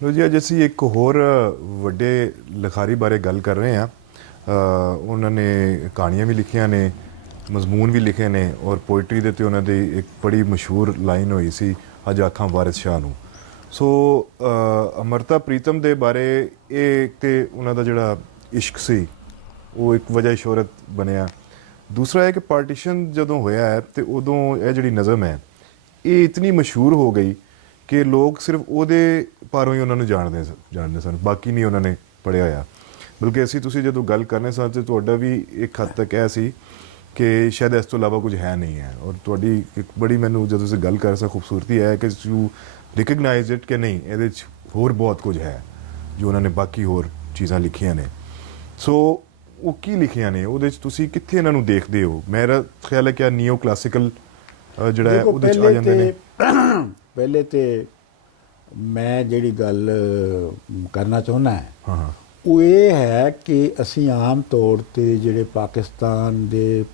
ਲੋ ਜੀ, ਅੱਜ ਅਸੀਂ ਇੱਕ ਹੋਰ ਵੱਡੇ ਲਿਖਾਰੀ ਬਾਰੇ ਗੱਲ ਕਰ ਰਹੇ ਹਾਂ। ਉਹਨਾਂ ਨੇ ਕਹਾਣੀਆਂ ਵੀ ਲਿਖੀਆਂ ਨੇ, ਮਜ਼ਮੂਨ ਵੀ ਲਿਖੇ ਨੇ, ਔਰ ਪੋਇਟਰੀ ਦੇ ਉੱਤੇ ਉਹਨਾਂ ਦੀ ਇੱਕ ਬੜੀ ਮਸ਼ਹੂਰ ਲਾਈਨ ਹੋਈ ਸੀ, ਅੱਜ ਆਖਾਂ ਵਾਰਿਸ ਸ਼ਾਹ ਨੂੰ। ਸੋ ਅਮਰਤਾ ਪ੍ਰੀਤਮ ਦੇ ਬਾਰੇ ਇਹ ਤੇ ਉਹਨਾਂ ਦਾ ਜਿਹੜਾ ਇਸ਼ਕ ਸੀ ਉਹ ਇੱਕ ਵਜ੍ਹਾ ਸ਼ੋਹਰਤ ਬਣਿਆ। ਦੂਸਰਾ ਹੈ ਕਿ ਪਾਰਟੀਸ਼ਨ ਜਦੋਂ ਹੋਇਆ ਹੈ ਤੇ ਉਦੋਂ ਇਹ ਜਿਹੜੀ ਨਜ਼ਮ ਹੈ ਇਹ ਇਤਨੀ ਮਸ਼ਹੂਰ ਹੋ ਗਈ ਕਿ ਲੋਕ ਸਿਰਫ ਉਹਦੇ ਭਾਰੋਂ ਹੀ ਉਹਨਾਂ ਨੂੰ ਜਾਣਦੇ ਸਨ, ਬਾਕੀ ਨਹੀਂ ਉਹਨਾਂ ਨੇ ਪੜ੍ਹਿਆ ਹੋਇਆ। ਬਲਕਿ ਅਸੀਂ ਤੁਸੀਂ ਜਦੋਂ ਗੱਲ ਕਰਨੇ ਸਾਂ ਤੇ ਤੁਹਾਡਾ ਵੀ ਇੱਕ ਹੱਦ ਤੱਕ ਇਹ ਸੀ ਕਿ ਸ਼ਾਇਦ ਇਸ ਤੋਂ ਇਲਾਵਾ ਕੁਝ ਹੈ ਨਹੀਂ ਹੈ, ਔਰ ਤੁਹਾਡੀ ਇੱਕ ਬੜੀ ਮੈਨੂੰ ਜਦੋਂ ਤੁਸੀਂ ਗੱਲ ਕਰ ਸਾਂ ਖੂਬਸੂਰਤੀ ਹੈ ਕਿ ਯੂ ਰਿਕਗਨਾਈਜ਼ ਇਟ ਕਿ ਨਹੀਂ, ਇਹਦੇ 'ਚ ਹੋਰ ਬਹੁਤ ਕੁਝ ਹੈ ਜੋ ਉਹਨਾਂ ਨੇ ਬਾਕੀ ਹੋਰ ਚੀਜ਼ਾਂ ਲਿਖੀਆਂ ਨੇ। ਸੋ ਉਹ ਕੀ ਲਿਖੀਆਂ ਨੇ, ਉਹਦੇ 'ਚ ਤੁਸੀਂ ਕਿੱਥੇ ਇਹਨਾਂ ਨੂੰ ਦੇਖਦੇ ਹੋ? ਮੇਰਾ ਖਿਆਲ ਹੈ ਕਿ ਨਿਓ ਕਲਾਸੀਕਲ ਜਿਹੜਾ ਹੈ ਉਹਦੇ 'ਚ ਆ ਜਾਂਦੇ ਨੇ। ਪਹਿਲੇ ਤੇ ਮੈਂ ਜਿਹੜੀ ਗੱਲ ਕਰਨਾ ਚਾਹੁੰਦਾ ਹੈ ਉਹ ਇਹ ਹੈ ਕਿ ਅਸੀਂ ਆਮ ਤੌਰ 'ਤੇ ਜਿਹੜੇ ਪਾਕਿਸਤਾਨ ਦੇ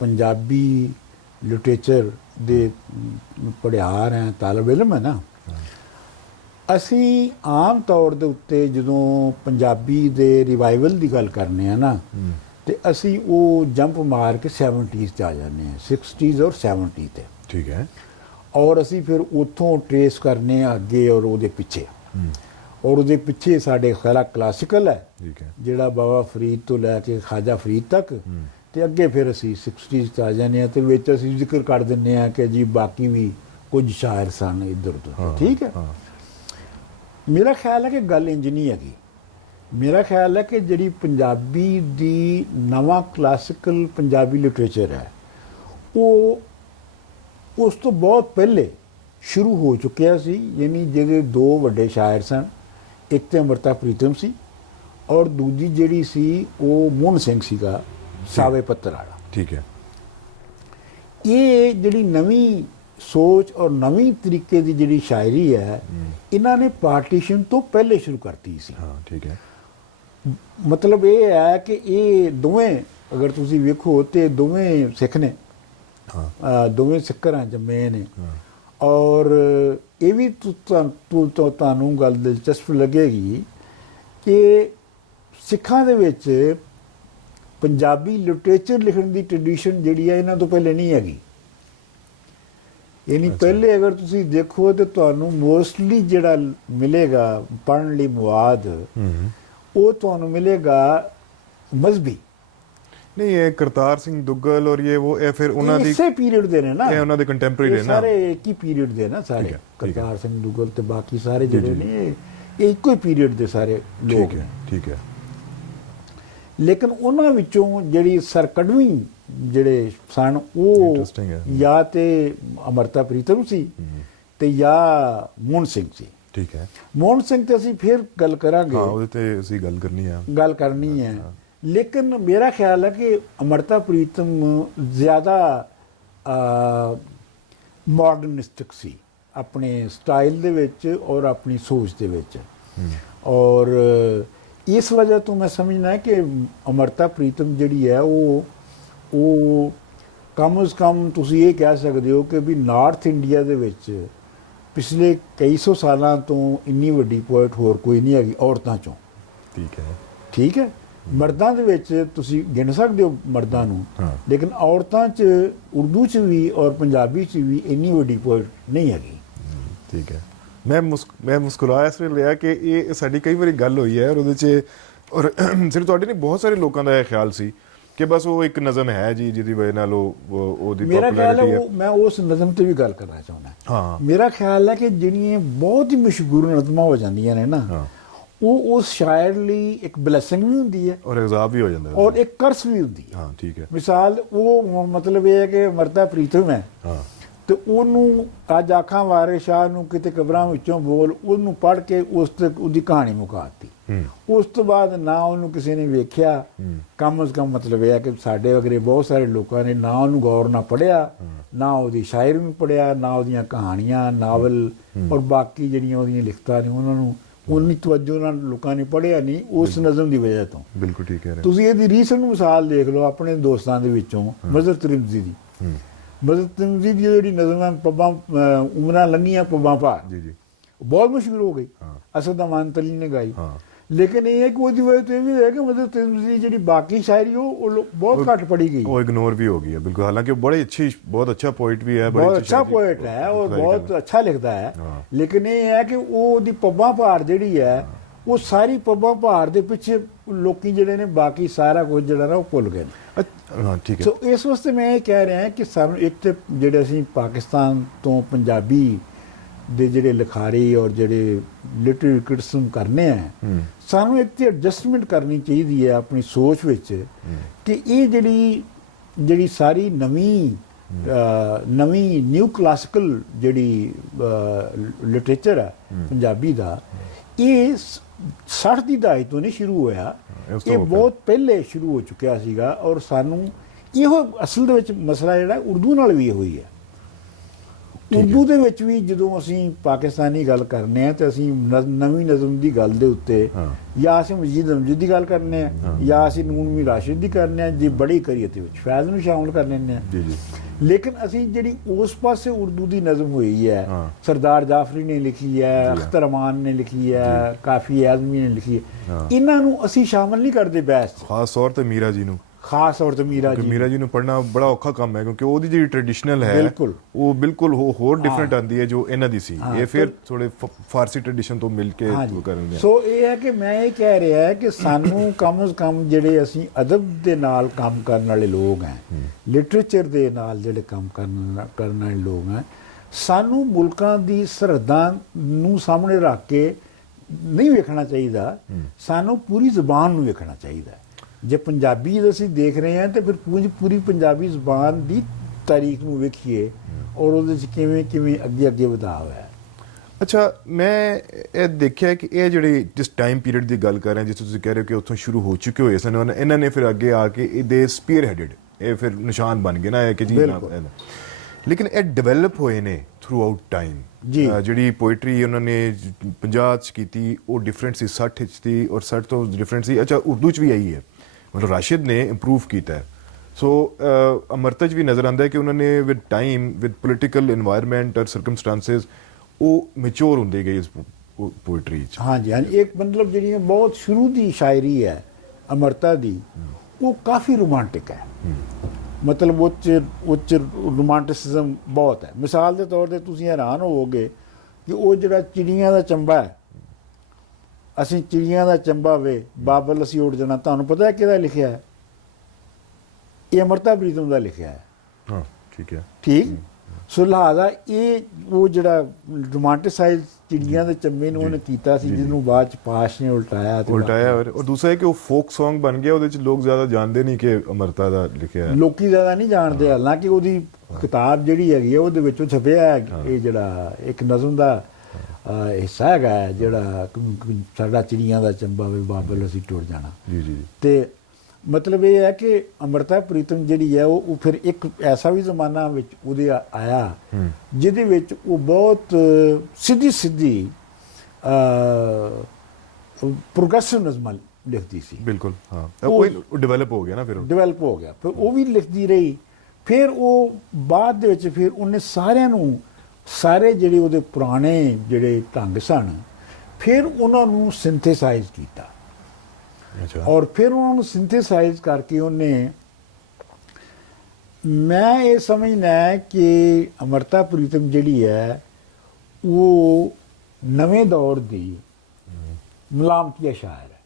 ਪੰਜਾਬੀ ਲਿਟਰੇਚਰ ਦੇ ਪੜ੍ਹਾਰ ਹੈ, ਤਾਲਬ ਇਲਮ ਹੈ ਨਾ, ਅਸੀਂ ਆਮ ਤੌਰ ਦੇ ਉੱਤੇ ਜਦੋਂ ਪੰਜਾਬੀ ਦੇ ਰਿਵਾਈਵਲ ਦੀ ਗੱਲ ਕਰਨੇ ਆ ਨਾ ਤੇ ਅਸੀਂ ਉਹ ਜੰਪ ਮਾਰ ਕੇ 70s 'ਚ ਆ ਜਾਂਦੇ ਹਾਂ, 60s ਔਰ 70 ਤੇ। ਠੀਕ ਹੈ। ਔਰ ਅਸੀਂ ਫਿਰ ਉੱਥੋਂ ਟਰੇਸ ਕਰਨੇ ਆ ਅੱਗੇ ਔਰ ਉਹਦੇ ਪਿੱਛੇ, ਔਰ ਉਹਦੇ ਪਿੱਛੇ ਸਾਡੇ ਖਿਆਲ ਕਲਾਸੀਕਲ ਹੈ ਜਿਹੜਾ ਬਾਬਾ ਫਰੀਦ ਤੋਂ ਲੈ ਕੇ ਖਾਜਾ ਫਰੀਦ ਤੱਕ, ਤੇ ਅੱਗੇ ਫਿਰ ਅਸੀਂ 60s 'ਚ ਆ ਜਾਂਦੇ ਹਾਂ ਤੇ ਵਿੱਚ ਅਸੀਂ ਜ਼ਿਕਰ ਕਰ ਦਿੰਦੇ ਹਾਂ ਕਿ ਜੀ ਬਾਕੀ ਵੀ ਕੁਝ ਸ਼ਾਇਰ ਸਨ ਇੱਧਰ ਉੱਧਰ। ਠੀਕ ਹੈ। ਮੇਰਾ ਖਿਆਲ ਹੈ ਕਿ ਗੱਲ ਇੰਜ ਨਹੀਂ ਹੈਗੀ। ਮੇਰਾ ਖਿਆਲ ਹੈ ਕਿ ਜਿਹੜੀ ਪੰਜਾਬੀ ਦੀ ਨਵਾਂ ਕਲਾਸੀਕਲ ਪੰਜਾਬੀ ਲਿਟਰੇਚਰ ਹੈ ਉਹ ਉਸ ਤੋਂ ਬਹੁਤ ਪਹਿਲੇ ਸ਼ੁਰੂ ਹੋ ਚੁੱਕਿਆ ਸੀ। ਯਾਨੀ ਜਿਹਦੇ ਦੋ ਵੱਡੇ ਸ਼ਾਇਰ ਸਨ, ਇੱਕ ਤੇ ਅਮਰਤਾ ਪ੍ਰੀਤਮ ਸੀ ਔਰ ਦੂਜੀ ਜਿਹੜੀ ਸੀ ਉਹ ਮੋਹਨ ਸਿੰਘ ਸੀਗਾ, ਸਾਵੇ ਪੱਤਰ ਵਾਲਾ। ਠੀਕ ਹੈ। ਇਹ ਜਿਹੜੀ ਨਵੀਂ ਸੋਚ ਔਰ ਨਵੀਂ ਤਰੀਕੇ ਦੀ ਜਿਹੜੀ ਸ਼ਾਇਰੀ ਹੈ ਇਹਨਾਂ ਨੇ ਪਾਰਟੀਸ਼ਨ ਤੋਂ ਪਹਿਲੇ ਸ਼ੁਰੂ ਕਰਤੀ ਸੀ। ਹਾਂ, ਠੀਕ ਹੈ। ਮਤਲਬ ਇਹ ਹੈ ਕਿ ਇਹ ਦੋਵੇਂ ਅਗਰ ਤੁਸੀਂ ਵੇਖੋ ਤੇ ਦੋਵੇਂ ਸਿੱਖ ਨੇ, ਦੋਵੇਂ ਸਿੱਖ ਘਰਾਂ ਜੰਮੇ ਨੇ। ਔਰ ਇਹ ਵੀ ਤੁਹਾਨੂੰ ਗੱਲ ਦਿਲਚਸਪ ਲੱਗੇਗੀ ਕਿ ਸਿੱਖਾਂ ਦੇ ਵਿੱਚ ਪੰਜਾਬੀ ਲਿਟਰੇਚਰ ਲਿਖਣ ਦੀ ਟ੍ਰੈਡੀਸ਼ਨ ਜਿਹੜੀ ਹੈ ਇਹਨਾਂ ਤੋਂ ਪਹਿਲੇ ਨਹੀਂ ਹੈਗੀ। ਯਾਨੀ ਪਹਿਲੇ ਅਗਰ ਤੁਸੀਂ ਦੇਖੋ ਤੇ ਤੁਹਾਨੂੰ ਮੋਸਟਲੀ ਜਿਹੜਾ ਮਿਲੇਗਾ ਪੜ੍ਹਨ ਲਈ ਮਵਾਦ ਉਹ ਤੁਹਾਨੂੰ ਮਿਲੇਗਾ ਮਜ਼ਹਬੀ। ਨਹੀਂ, ਇਹ ਕਰਤਾਰ ਸਿੰਘ ਦੁੱਗਲ ਔਰ ਇਹ ਫਿਰ ਉਹਨਾਂ ਦੀ ਇਸੇ ਪੀਰੀਅਡ ਦੇ ਨੇ ਨਾ, ਇਹ ਉਹਨਾਂ ਦੇ ਕੰਟੈਂਪਰੇਰੀ ਨੇ ਨਾ, ਸਾਰੇ ਇੱਕ ਹੀ ਪੀਰੀਅਡ ਦੇ ਨਾ ਸਾਰੇ। ਕਰਤਾਰ ਸਿੰਘ ਦੁੱਗਲ ਤੇ ਬਾਕੀ ਸਾਰੇ ਜਿਹੜੇ ਨੇ ਇਹ ਇੱਕੋ ਹੀ ਪੀਰੀਅਡ ਦੇ ਸਾਰੇ ਲੋਕ ਨੇ। ਠੀਕ ਹੈ। ਲੇਕਿਨ ਉਹਨਾਂ ਵਿੱਚੋਂ ਜਿਹੜੀ ਸਰਕਡਵੀਂ ਜਿਹੜੇ ਸਨ ਉਹ ਜਾਂ ਤੇ ਅਮਰਤਾ ਪ੍ਰੀਤਮ ਸੀ ਤੇ ਜਾਂ ਮੋਹਨ ਸਿੰਘ ਸੀ। ਠੀਕ ਹੈ। ਮੋਹਨ ਸਿੰਘ ਤੇ ਅਸੀਂ ਫਿਰ ਗੱਲ ਕਰਾਂਗੇ, ਉਹਦੇ ਤੇ ਅਸੀਂ ਗੱਲ ਕਰਨੀ ਹੈ। ਲੇਕਿਨ ਮੇਰਾ ਖਿਆਲ ਹੈ ਕਿ ਅਮਰਤਾ ਪ੍ਰੀਤਮ ਜ਼ਿਆਦਾ ਮਾਡਰਨਿਸਟਿਕ ਸੀ ਆਪਣੇ ਸਟਾਈਲ ਦੇ ਵਿੱਚ ਔਰ ਆਪਣੀ ਸੋਚ ਦੇ ਵਿੱਚ। ਔਰ ਇਸ ਵਜ੍ਹਾ ਤੋਂ ਮੈਂ ਸਮਝਣਾ ਹੈ ਕਿ ਅਮਰਤਾ ਪ੍ਰੀਤਮ ਜਿਹੜੀ ਹੈ ਉਹ ਕਮ ਅਜ਼ ਕਮ ਤੁਸੀਂ ਇਹ ਕਹਿ ਸਕਦੇ ਹੋ ਕਿ ਵੀ ਨਾਰਥ ਇੰਡੀਆ ਦੇ ਵਿੱਚ ਪਿਛਲੇ ਕਈ ਸੌ ਸਾਲਾਂ ਤੋਂ ਇੰਨੀ ਵੱਡੀ ਪੋਇਟ ਹੋਰ ਕੋਈ ਨਹੀਂ ਹੈਗੀ ਔਰਤਾਂ ਚੋਂ। ਠੀਕ ਹੈ। ਠੀਕ ਹੈ। ਮਰਦਾਂ ਦੇ ਵਿੱਚ ਤੁਸੀਂ ਗਿਣ ਸਕਦੇ ਹੋ ਮਰਦਾਂ ਨੂੰ, ਲੇਕਿਨ ਔਰਤਾਂ 'ਚ ਉਰਦੂ 'ਚ ਵੀ ਔਰ ਪੰਜਾਬੀ 'ਚ ਵੀ ਇੰਨੀ ਵੱਡੀ ਪੋਇਟ ਨਹੀਂ ਹੈਗੀ। ਠੀਕ ਹੈ। ਮੈਂ ਮੁਸਕਰਾਇਆ ਇਸ ਲਈ ਕਿ ਇਹ ਸਾਡੀ ਕਈ ਵਾਰੀ ਗੱਲ ਹੋਈ ਹੈ ਔਰ ਉਹਦੇ 'ਚ ਔਰ ਸਿਰਫ ਤੁਹਾਡੇ ਨਹੀਂ ਬਹੁਤ ਸਾਰੇ ਲੋਕਾਂ ਦਾ ਇਹ ਖਿਆਲ ਸੀ ਕਿ ਬਸ ਉਹ ਇੱਕ ਨਜ਼ਮ ਹੈ ਜੀ ਜਿਹਦੀ ਵਜ੍ਹਾ ਨਾਲ ਉਹਦੀ ਮੇਰਾ ਖਿਆਲ ਹੈ ਮੈਂ ਉਸ ਨਜ਼ਮ ਤੇ ਵੀ ਗੱਲ ਕਰਨਾ ਚਾਹੁੰਦਾ। ਮੇਰਾ ਖਿਆਲ ਹੈ ਕਿ ਜਿਹੜੀਆਂ ਬਹੁਤ ਹੀ ਮਸ਼ਹੂਰ ਨਜ਼ਮਾਂ ਹੋ ਜਾਂਦੀਆਂ ਨੇ ਨਾ ਉਹ ਉਸ ਸ਼ਾਇਰ ਲਈ ਇੱਕ ਬਲੈਸਿੰਗ ਵੀ ਹੁੰਦੀ ਹੈ ਔਰ ਇਜ਼ਾਬ ਵੀ ਹੋ ਜਾਂਦਾ ਹੈ ਔਰ ਇੱਕ ਕਰਸ ਵੀ ਹੁੰਦੀ ਹੈ। ਹਾਂ, ਠੀਕ ਹੈ। ਮਿਸਾਲ ਉਹ ਮਤਲਬ ਇਹ ਹੈ ਕਿ ਅਮਰਤਾ ਪ੍ਰੀਤਮ ਹੈ ਤੇ ਉਹਨੂੰ ਅੱਜ ਆਖਾਂ ਵਾਰਿਸ ਸ਼ਾਹ ਨੂੰ ਕਿਤੇ ਕਬਰਾਂ ਵਿੱਚੋਂ ਬੋਲ ਉਹਨੂੰ ਪੜ੍ਹ ਕੇ ਉਸ ਤੇ ਉਹਦੀ ਕਹਾਣੀ ਮੁਕਾਤੀ। ਉਸ ਤੋਂ ਬਾਅਦ ਨਾ ਉਹਨੂੰ ਕਿਸੇ ਨੇ ਵੇਖਿਆ। ਕਮ ਅਜ਼ ਕਮ ਮਤਲਬ ਇਹ ਹੈ ਕਿ ਸਾਡੇ ਵਗਰੇ ਬਹੁਤ ਸਾਰੇ ਲੋਕਾਂ ਨੇ ਨਾ ਉਹਨੂੰ ਗੌਰ ਨਾਲ ਪੜ੍ਹਿਆ, ਨਾ ਉਹਦੀ ਸ਼ਾਇਰੀ ਨੂੰ ਪੜ੍ਹਿਆ, ਨਾ ਉਹਦੀਆਂ ਕਹਾਣੀਆਂ, ਨਾਵਲ ਔਰ ਬਾਕੀ ਜਿਹੜੀਆਂ ਉਹਦੀਆਂ ਲਿਖਤਾਂ ਨੇ ਉਹਨਾਂ ਨੂੰ ਉਨੀ ਤਵੱਜੋ ਨਾਲ ਲੋਕਾਂ ਨੇ ਪੜ੍ਹਿਆ ਨਹੀਂ ਉਸ ਨਜ਼ਮ ਦੀ ਵਜ੍ਹਾ ਤੋਂ। ਬਿਲਕੁਲ ਠੀਕ ਹੈ। ਤੁਸੀਂ ਇਹਦੀ ਰੀਸੈਂਟ ਮਿਸਾਲ ਦੇਖ ਲਓ ਆਪਣੇ ਦੋਸਤਾਂ ਦੇ ਵਿੱਚੋਂ ਮਜ਼ਹਰ ਤਰਿਮਜ਼ੀ ਦੀ। ਮਜ਼ਹਰ ਤਰਿਮਜ਼ੀ ਦੀ ਜਿਹੜੀ ਨਜ਼ਮ ਹੈ ਪੱਬਾਂ ਉਮਰਾਂ ਲੰਘੀਆਂ ਪੱਬਾਂ ਭਾਰ, ਬਹੁਤ ਮਸ਼ਹੂਰ ਹੋ ਗਈ। ਅਸਦ ਅਮਾਨਤ ਅਲੀ ਨੇ ਗਾਈ। ਹਾਂ। ਲੇਕਿਨ ਇਹ ਹੈ ਕਿ ਉਹਦੀ ਵਜ੍ਹਾ ਤੋਂ ਇਹ ਵੀ ਹੈ ਕਿ ਮਤਲਬ ਤੁਸੀਂ ਜਿਹੜੀ ਬਾਕੀ ਸ਼ਾਇਰੀ ਉਹ ਬਹੁਤ ਘੱਟ ਪੜੀ ਗਈ, ਉਹ ਇਗਨੋਰ ਵੀ ਹੋ ਗਈ है बिल्कुल। हालांकि वो बड़ी अच्छी, बहुत अच्छा पोइट भी है, ਬਹੁਤ ਅੱਛਾ ਪੋਇਟ ਹੈ ਔਰ ਬਹੁਤ ਅੱਛਾ ਲਿਖਦਾ ਹੈ। ਲੇਕਿਨ ਇਹ ਹੈ ਕਿ ਉਹ ਉਹਦੀ ਪੱਬਾਂ ਭਾਰ ਜਿਹੜੀ ਹੈ ਉਹ ਸਾਰੀ ਪੱਬਾਂ ਭਾਰ ਦੇ ਪਿੱਛੇ ਲੋਕੀ ਜਿਹੜੇ ਨੇ ਬਾਕੀ ਸਾਰਾ ਕੁਝ ਜਿਹੜਾ ਨਾ ਉਹ ਭੁੱਲ ਗਏ ਨੇ। हाँ ठीक है। ਸੋ ਇਸ ਵਾਸਤੇ ਮੈਂ ਇਹ ਕਹਿ ਰਿਹਾ ਕਿ ਸਾਨੂੰ ਇੱਕ ਤੇ ਜਿਹੜੇ ਅਸੀਂ ਪਾਕਿਸਤਾਨ ਤੋਂ ਪੰਜਾਬੀ ਦੇ ਜਿਹੜੇ ਲਿਖਾਰੀ ਔਰ ਜਿਹੜੇ ਲਿਟਰੇਰੀ ਕ੍ਰਿਟਿਸਿਜ਼ਮ ਕਰਨੇ ਆ, ਸਾਨੂੰ ਇੱਕ ਤੇ ਐਡਜਸਟਮੈਂਟ ਕਰਨੀ ਚਾਹੀਦੀ ਹੈ ਆਪਣੀ ਸੋਚ ਵਿੱਚ ਕਿ ਇਹ ਜਿਹੜੀ ਸਾਰੀ ਨਵੀਂ ਨਿਊ ਕਲਾਸੀਕਲ ਜਿਹੜੀ ਲਿਟਰੇਚਰ ਹੈ ਪੰਜਾਬੀ ਦਾ, ਇਹ 60 ਦੀ ਦਹਾਈ ਤੋਂ ਨਹੀਂ ਸ਼ੁਰੂ ਹੋਇਆ, ਇਹ ਬਹੁਤ ਪਹਿਲੇ ਸ਼ੁਰੂ ਹੋ ਚੁੱਕਿਆ ਸੀਗਾ। ਔਰ ਸਾਨੂੰ ਇਹੋ ਅਸਲ ਦੇ ਵਿੱਚ ਮਸਲਾ ਜਿਹੜਾ ਉਰਦੂ ਨਾਲ ਵੀ ਇਹੋ ਹੀ ਹੈ। ਉਰਦੂ ਦੇ ਵਿੱਚ ਵੀ ਜਦੋਂ ਅਸੀਂ ਪਾਕਿਸਤਾਨੀ ਗੱਲ ਕਰਨੇ ਆ ਤੇ ਅਸੀਂ ਨਵੀਂ ਨਜ਼ਮ ਦੀ ਗੱਲ ਦੇ ਉੱਤੇ ਜਾਂ ਅਸੀਂ ਮਜੀਦ ਅਮਜਦ ਦੀ ਗੱਲ ਕਰਨੇ ਆ ਜਾਂ ਅਸੀਂ ਨੂਨ ਮੀ ਰਾਸ਼ਿਦ ਦੀ ਕਰਨੇ ਆ, ਜੇ ਬੜੀ ਕਰੀਏ ਤੇ ਵਿੱਚ ਫੈਜ਼ ਨੂੰ ਸ਼ਾਮਲ ਕਰ ਲੈਂਦੇ ਆ। ਲੇਕਿਨ ਅਸੀਂ ਜਿਹੜੀ ਉਸ ਪਾਸੇ ਉਰਦੂ ਦੀ ਨਜ਼ਮ ਹੋਈ ਹੈ, ਸਰਦਾਰ ਜਾਫਰੀ ਨੇ ਲਿਖੀ ਹੈ, ਅਖਤਰ ਅਮਾਨ ਨੇ ਲਿਖੀ ਹੈ, ਕਾਫੀ ਆਜ਼ਮੀ ਨੇ ਲਿਖੀ ਹੈ, ਇਹਨਾਂ ਨੂੰ ਅਸੀਂ ਸ਼ਾਮਲ ਨਹੀਂ ਕਰਦੇ ਬਹਿਸ 'ਚ। ਖਾਸ ਤੌਰ ਤੇ ਮੀਰਾ ਜੀ ਨੂੰ, ਖਾਸ ਤੌਰ ਤੇ ਮੀਰਾ ਜੀ ਨੂੰ ਪੜ੍ਹਨਾ ਬੜਾ ਔਖਾ ਕੰਮ ਹੈ, ਕਿਉਂਕਿ ਉਹਦੀ ਜਿਹੜੀ ਟ੍ਰੈਡੀਸ਼ਨਲ ਹੈ ਉਹ ਬਿਲਕੁਲ ਹੋਰ ਡਿਫਰੈਂਟ ਆਉਂਦੀ ਹੈ ਜੋ ਇਹਨਾਂ ਦੀ ਸੀ। ਇਹ ਫਿਰ ਥੋੜੇ ਫਾਰਸੀ ਟ੍ਰੈਡੀਸ਼ਨ ਤੋਂ ਮਿਲ ਕੇ ਕਰਦੇ। ਸੋ ਇਹ ਹੈ ਕਿ ਮੈਂ ਇਹ ਕਹਿ ਰਿਹਾ ਕਿ ਸਾਨੂੰ ਕਮ ਸੇ ਕਮ ਜਿਹੜੇ ਅਸੀਂ ਅਦਬ ਦੇ ਨਾਲ ਕੰਮ ਕਰਨ ਵਾਲੇ ਲੋਕ ਹਾਂ, ਲਿਟਰੇਚਰ ਦੇ ਨਾਲ ਜਿਹੜੇ ਕੰਮ ਕਰਨ ਵਾਲੇ ਲੋਕ ਹਾਂ, ਸਾਨੂੰ ਮੁਲਕਾਂ ਦੀ ਸਰਹੱਦਾਂ ਨੂੰ ਸਾਹਮਣੇ ਰੱਖ ਕੇ ਨਹੀਂ ਵੇਖਣਾ ਚਾਹੀਦਾ, ਸਾਨੂੰ ਪੂਰੀ ਜ਼ੁਬਾਨ ਨੂੰ ਵੇਖਣਾ ਚਾਹੀਦਾ। ਜੇ ਪੰਜਾਬੀ ਅਸੀਂ ਦੇਖ ਰਹੇ ਹਾਂ ਤੇ ਫਿਰ ਪੂਰੀ ਪੰਜਾਬੀ ਜ਼ੁਬਾਨ ਦੀ ਤਾਰੀਖ ਨੂੰ ਵੇਖੀਏ ਔਰ ਉਹਦੇ 'ਚ ਕਿਵੇਂ ਅੱਗੇ ਵਧਾ ਹੋਇਆ ਹੈ। ਅੱਛਾ, ਮੈਂ ਇਹ ਦੇਖਿਆ ਕਿ ਇਹ ਜਿਹੜੇ ਜਿਸ ਟਾਈਮ ਪੀਰੀਅਡ ਦੀ ਗੱਲ ਕਰ ਰਹੇ ਜਿਸ ਤੁਸੀਂ ਕਹਿ ਰਹੇ ਹੋ ਕਿ ਉੱਥੋਂ ਸ਼ੁਰੂ ਹੋ ਚੁੱਕੇ ਹੋਏ ਸਨ, ਇਹਨਾਂ ਨੇ ਫਿਰ ਅੱਗੇ ਆ ਕੇ ਇਹਦੇ ਸਪੀਅਰ ਹੈਡਡ, ਇਹ ਫਿਰ ਨਿਸ਼ਾਨ ਬਣ ਗਏ ਨਾ ਕਿ ਜੀ। ਲੇਕਿਨ ਇਹ ਡਿਵੈਲਪ ਹੋਏ ਨੇ ਥਰੂ ਆਊਟ ਟਾਈਮ। ਜਿਹੜੀ ਪੋਇਟਰੀ ਉਹਨਾਂ ਨੇ 50 'ਚ ਕੀਤੀ ਉਹ ਡਿਫਰੈਂਟ ਸੀ, 60 'ਚ ਸੀ ਔਰ 60 ਤੋਂ ਡਿਫਰੈਂਟ ਸੀ। ਅੱਛਾ, ਉਰਦੂ 'ਚ ਵੀ ਆਈ ਹੈ, ਮਤਲਬ ਰਾਸ਼ਿਦ ਨੇ ਇੰਪਰੂਵ ਕੀਤਾ ਹੈ। ਸੋ ਅਮਰਤਾ 'ਚ ਵੀ ਨਜ਼ਰ ਆਉਂਦਾ ਹੈ ਕਿ ਉਹਨਾਂ ਨੇ with time, with political environment ਔਰ ਸਰਕਮਸਟੈਂਸਿਸ ਉਹ ਮੈਚੋਰ ਹੁੰਦੇ ਗਏ ਇਸ ਪੋਇਟਰੀ 'ਚ। ਹਾਂਜੀ, ਇੱਕ ਮਤਲਬ ਜਿਹੜੀ ਬਹੁਤ ਸ਼ੁਰੂ ਦੀ ਸ਼ਾਇਰੀ ਹੈ ਅਮਰਤਾ ਦੀ, ਉਹ ਕਾਫੀ ਰੋਮਾਂਟਿਕ ਹੈ। ਮਤਲਬ ਉਹ 'ਚ ਰੋਮਾਂਟਿਸਿਜ਼ਮ ਬਹੁਤ ਹੈ। ਮਿਸਾਲ ਦੇ ਤੌਰ ਤੇ ਤੁਸੀਂ ਹੈਰਾਨ ਹੋਵੋਗੇ ਕਿ ਉਹ ਜਿਹੜਾ ਚਿੜੀਆਂ ਦਾ ਚੰਬਾ ਹੈ, ਅਸੀਂ ਚਿੜੀਆਂ ਦਾ ਚੰਬਾ ਵੇ ਬਾਬਲ ਅਸੀਂ ਉੱਡ ਜਾਣਾ, ਤੁਹਾਨੂੰ ਪਤਾ ਹੈ ਕਿਹਦਾ ਲਿਖਿਆ ਹੈ? ਇਹ ਅਮਰਤਾ ਪ੍ਰੀਤਮ ਦਾ ਲਿਖਿਆ ਹੈ। ਹਾਂ, ਠੀਕ ਹੈ, ਠੀਕ। ਸੋ ਲਿਹਾਜ਼ਾ ਇਹ ਉਹ ਜਿਹੜਾ ਰੋਮਾਂਟਿਸਾਈਜ਼ ਚਿੜੀਆਂ ਦੇ ਚੰਬੇ ਨੂੰ ਉਹਨੇ ਕੀਤਾ ਸੀ, ਜਿਹਨੂੰ ਬਾਅਦ ਚ ਪਾਸ਼ ਨੇ ਉਲਟਾਇਆ। ਔਰ ਦੂਸਰਾ ਹੈ ਕਿ ਉਹ ਫੋਕ ਸੌਂਗ ਬਣ ਗਿਆ, ਉਹਦੇ ਚ ਲੋਕ ਜ਼ਿਆਦਾ ਜਾਣਦੇ ਨਹੀਂ ਕਿ ਅਮਰਤਾ ਦਾ ਲਿਖਿਆ ਹੈ। ਲੋਕੀ ਜ਼ਿਆਦਾ ਨਹੀਂ ਜਾਣਦੇ, ਹਾਲਾਂਕਿ ਉਹਦੀ ਕਿਤਾਬ ਜਿਹੜੀ ਹੈਗੀ ਹੈ ਉਹਦੇ ਵਿੱਚੋਂ ਛਪਿਆ ਹੈ ਇਹ ਜਿਹੜਾ ਇੱਕ ਨਜ਼ਮ ਦਾ ਹਿੱਸਾ ਹੈਗਾ, ਜਿਹੜਾ ਸਾਡਾ ਚਿੜੀਆਂ ਦਾ ਚੰਬਾ ਵੇ ਬਾਬਲ ਅਸੀਂ ਟੁੱਟ ਜਾਣਾ। ਤੇ ਮਤਲਬ ਇਹ ਹੈ ਕਿ ਅਮਰਤਾ ਪ੍ਰੀਤਮ ਜਿਹੜੀ ਹੈ ਉਹ ਫਿਰ ਇੱਕ ਐਸਾ ਵੀ ਜ਼ਮਾਨਾ ਵਿੱਚ ਉਹਦੇ ਆਇਆ ਜਿਹਦੇ ਵਿੱਚ ਉਹ ਬਹੁਤ ਸਿੱਧੀ ਪ੍ਰੋਗਰੈਸਿਵ ਨਜ਼ਮਾਂ ਲਿਖਦੀ ਸੀ। ਬਿਲਕੁਲ, ਹਾਂ, ਉਹ ਡਿਵੈਲਪ ਹੋ ਗਿਆ ਨਾ, ਫਿਰ ਡਿਵੈਲਪ ਹੋ ਗਿਆ, ਫਿਰ ਉਹ ਵੀ ਲਿਖਦੀ ਰਹੀ। ਫਿਰ ਉਹ ਬਾਅਦ ਦੇ ਵਿੱਚ ਫਿਰ ਉਹਨੇ ਸਾਰੇ ਜਿਹੜੇ ਉਹਦੇ ਪੁਰਾਣੇ ਜਿਹੜੇ ਢੰਗ ਸਨ, ਫਿਰ ਉਹਨਾਂ ਨੂੰ ਸਿੰਥੇਸਾਈਜ਼ ਕੀਤਾ। ਔਰ ਫਿਰ ਉਹਨਾਂ ਨੂੰ ਸਿੰਥੇਸਾਈਜ਼ ਕਰਕੇ ਉਹਨੇ, ਮੈਂ ਇਹ ਸਮਝਦਾ ਕਿ ਅਮਰਤਾ ਪ੍ਰੀਤਮ ਜਿਹੜੀ ਹੈ ਉਹ ਨਵੇਂ ਦੌਰ ਦੀ ਮਲਾਮਤੀਆ ਸ਼ਾਇਰ ਹੈ।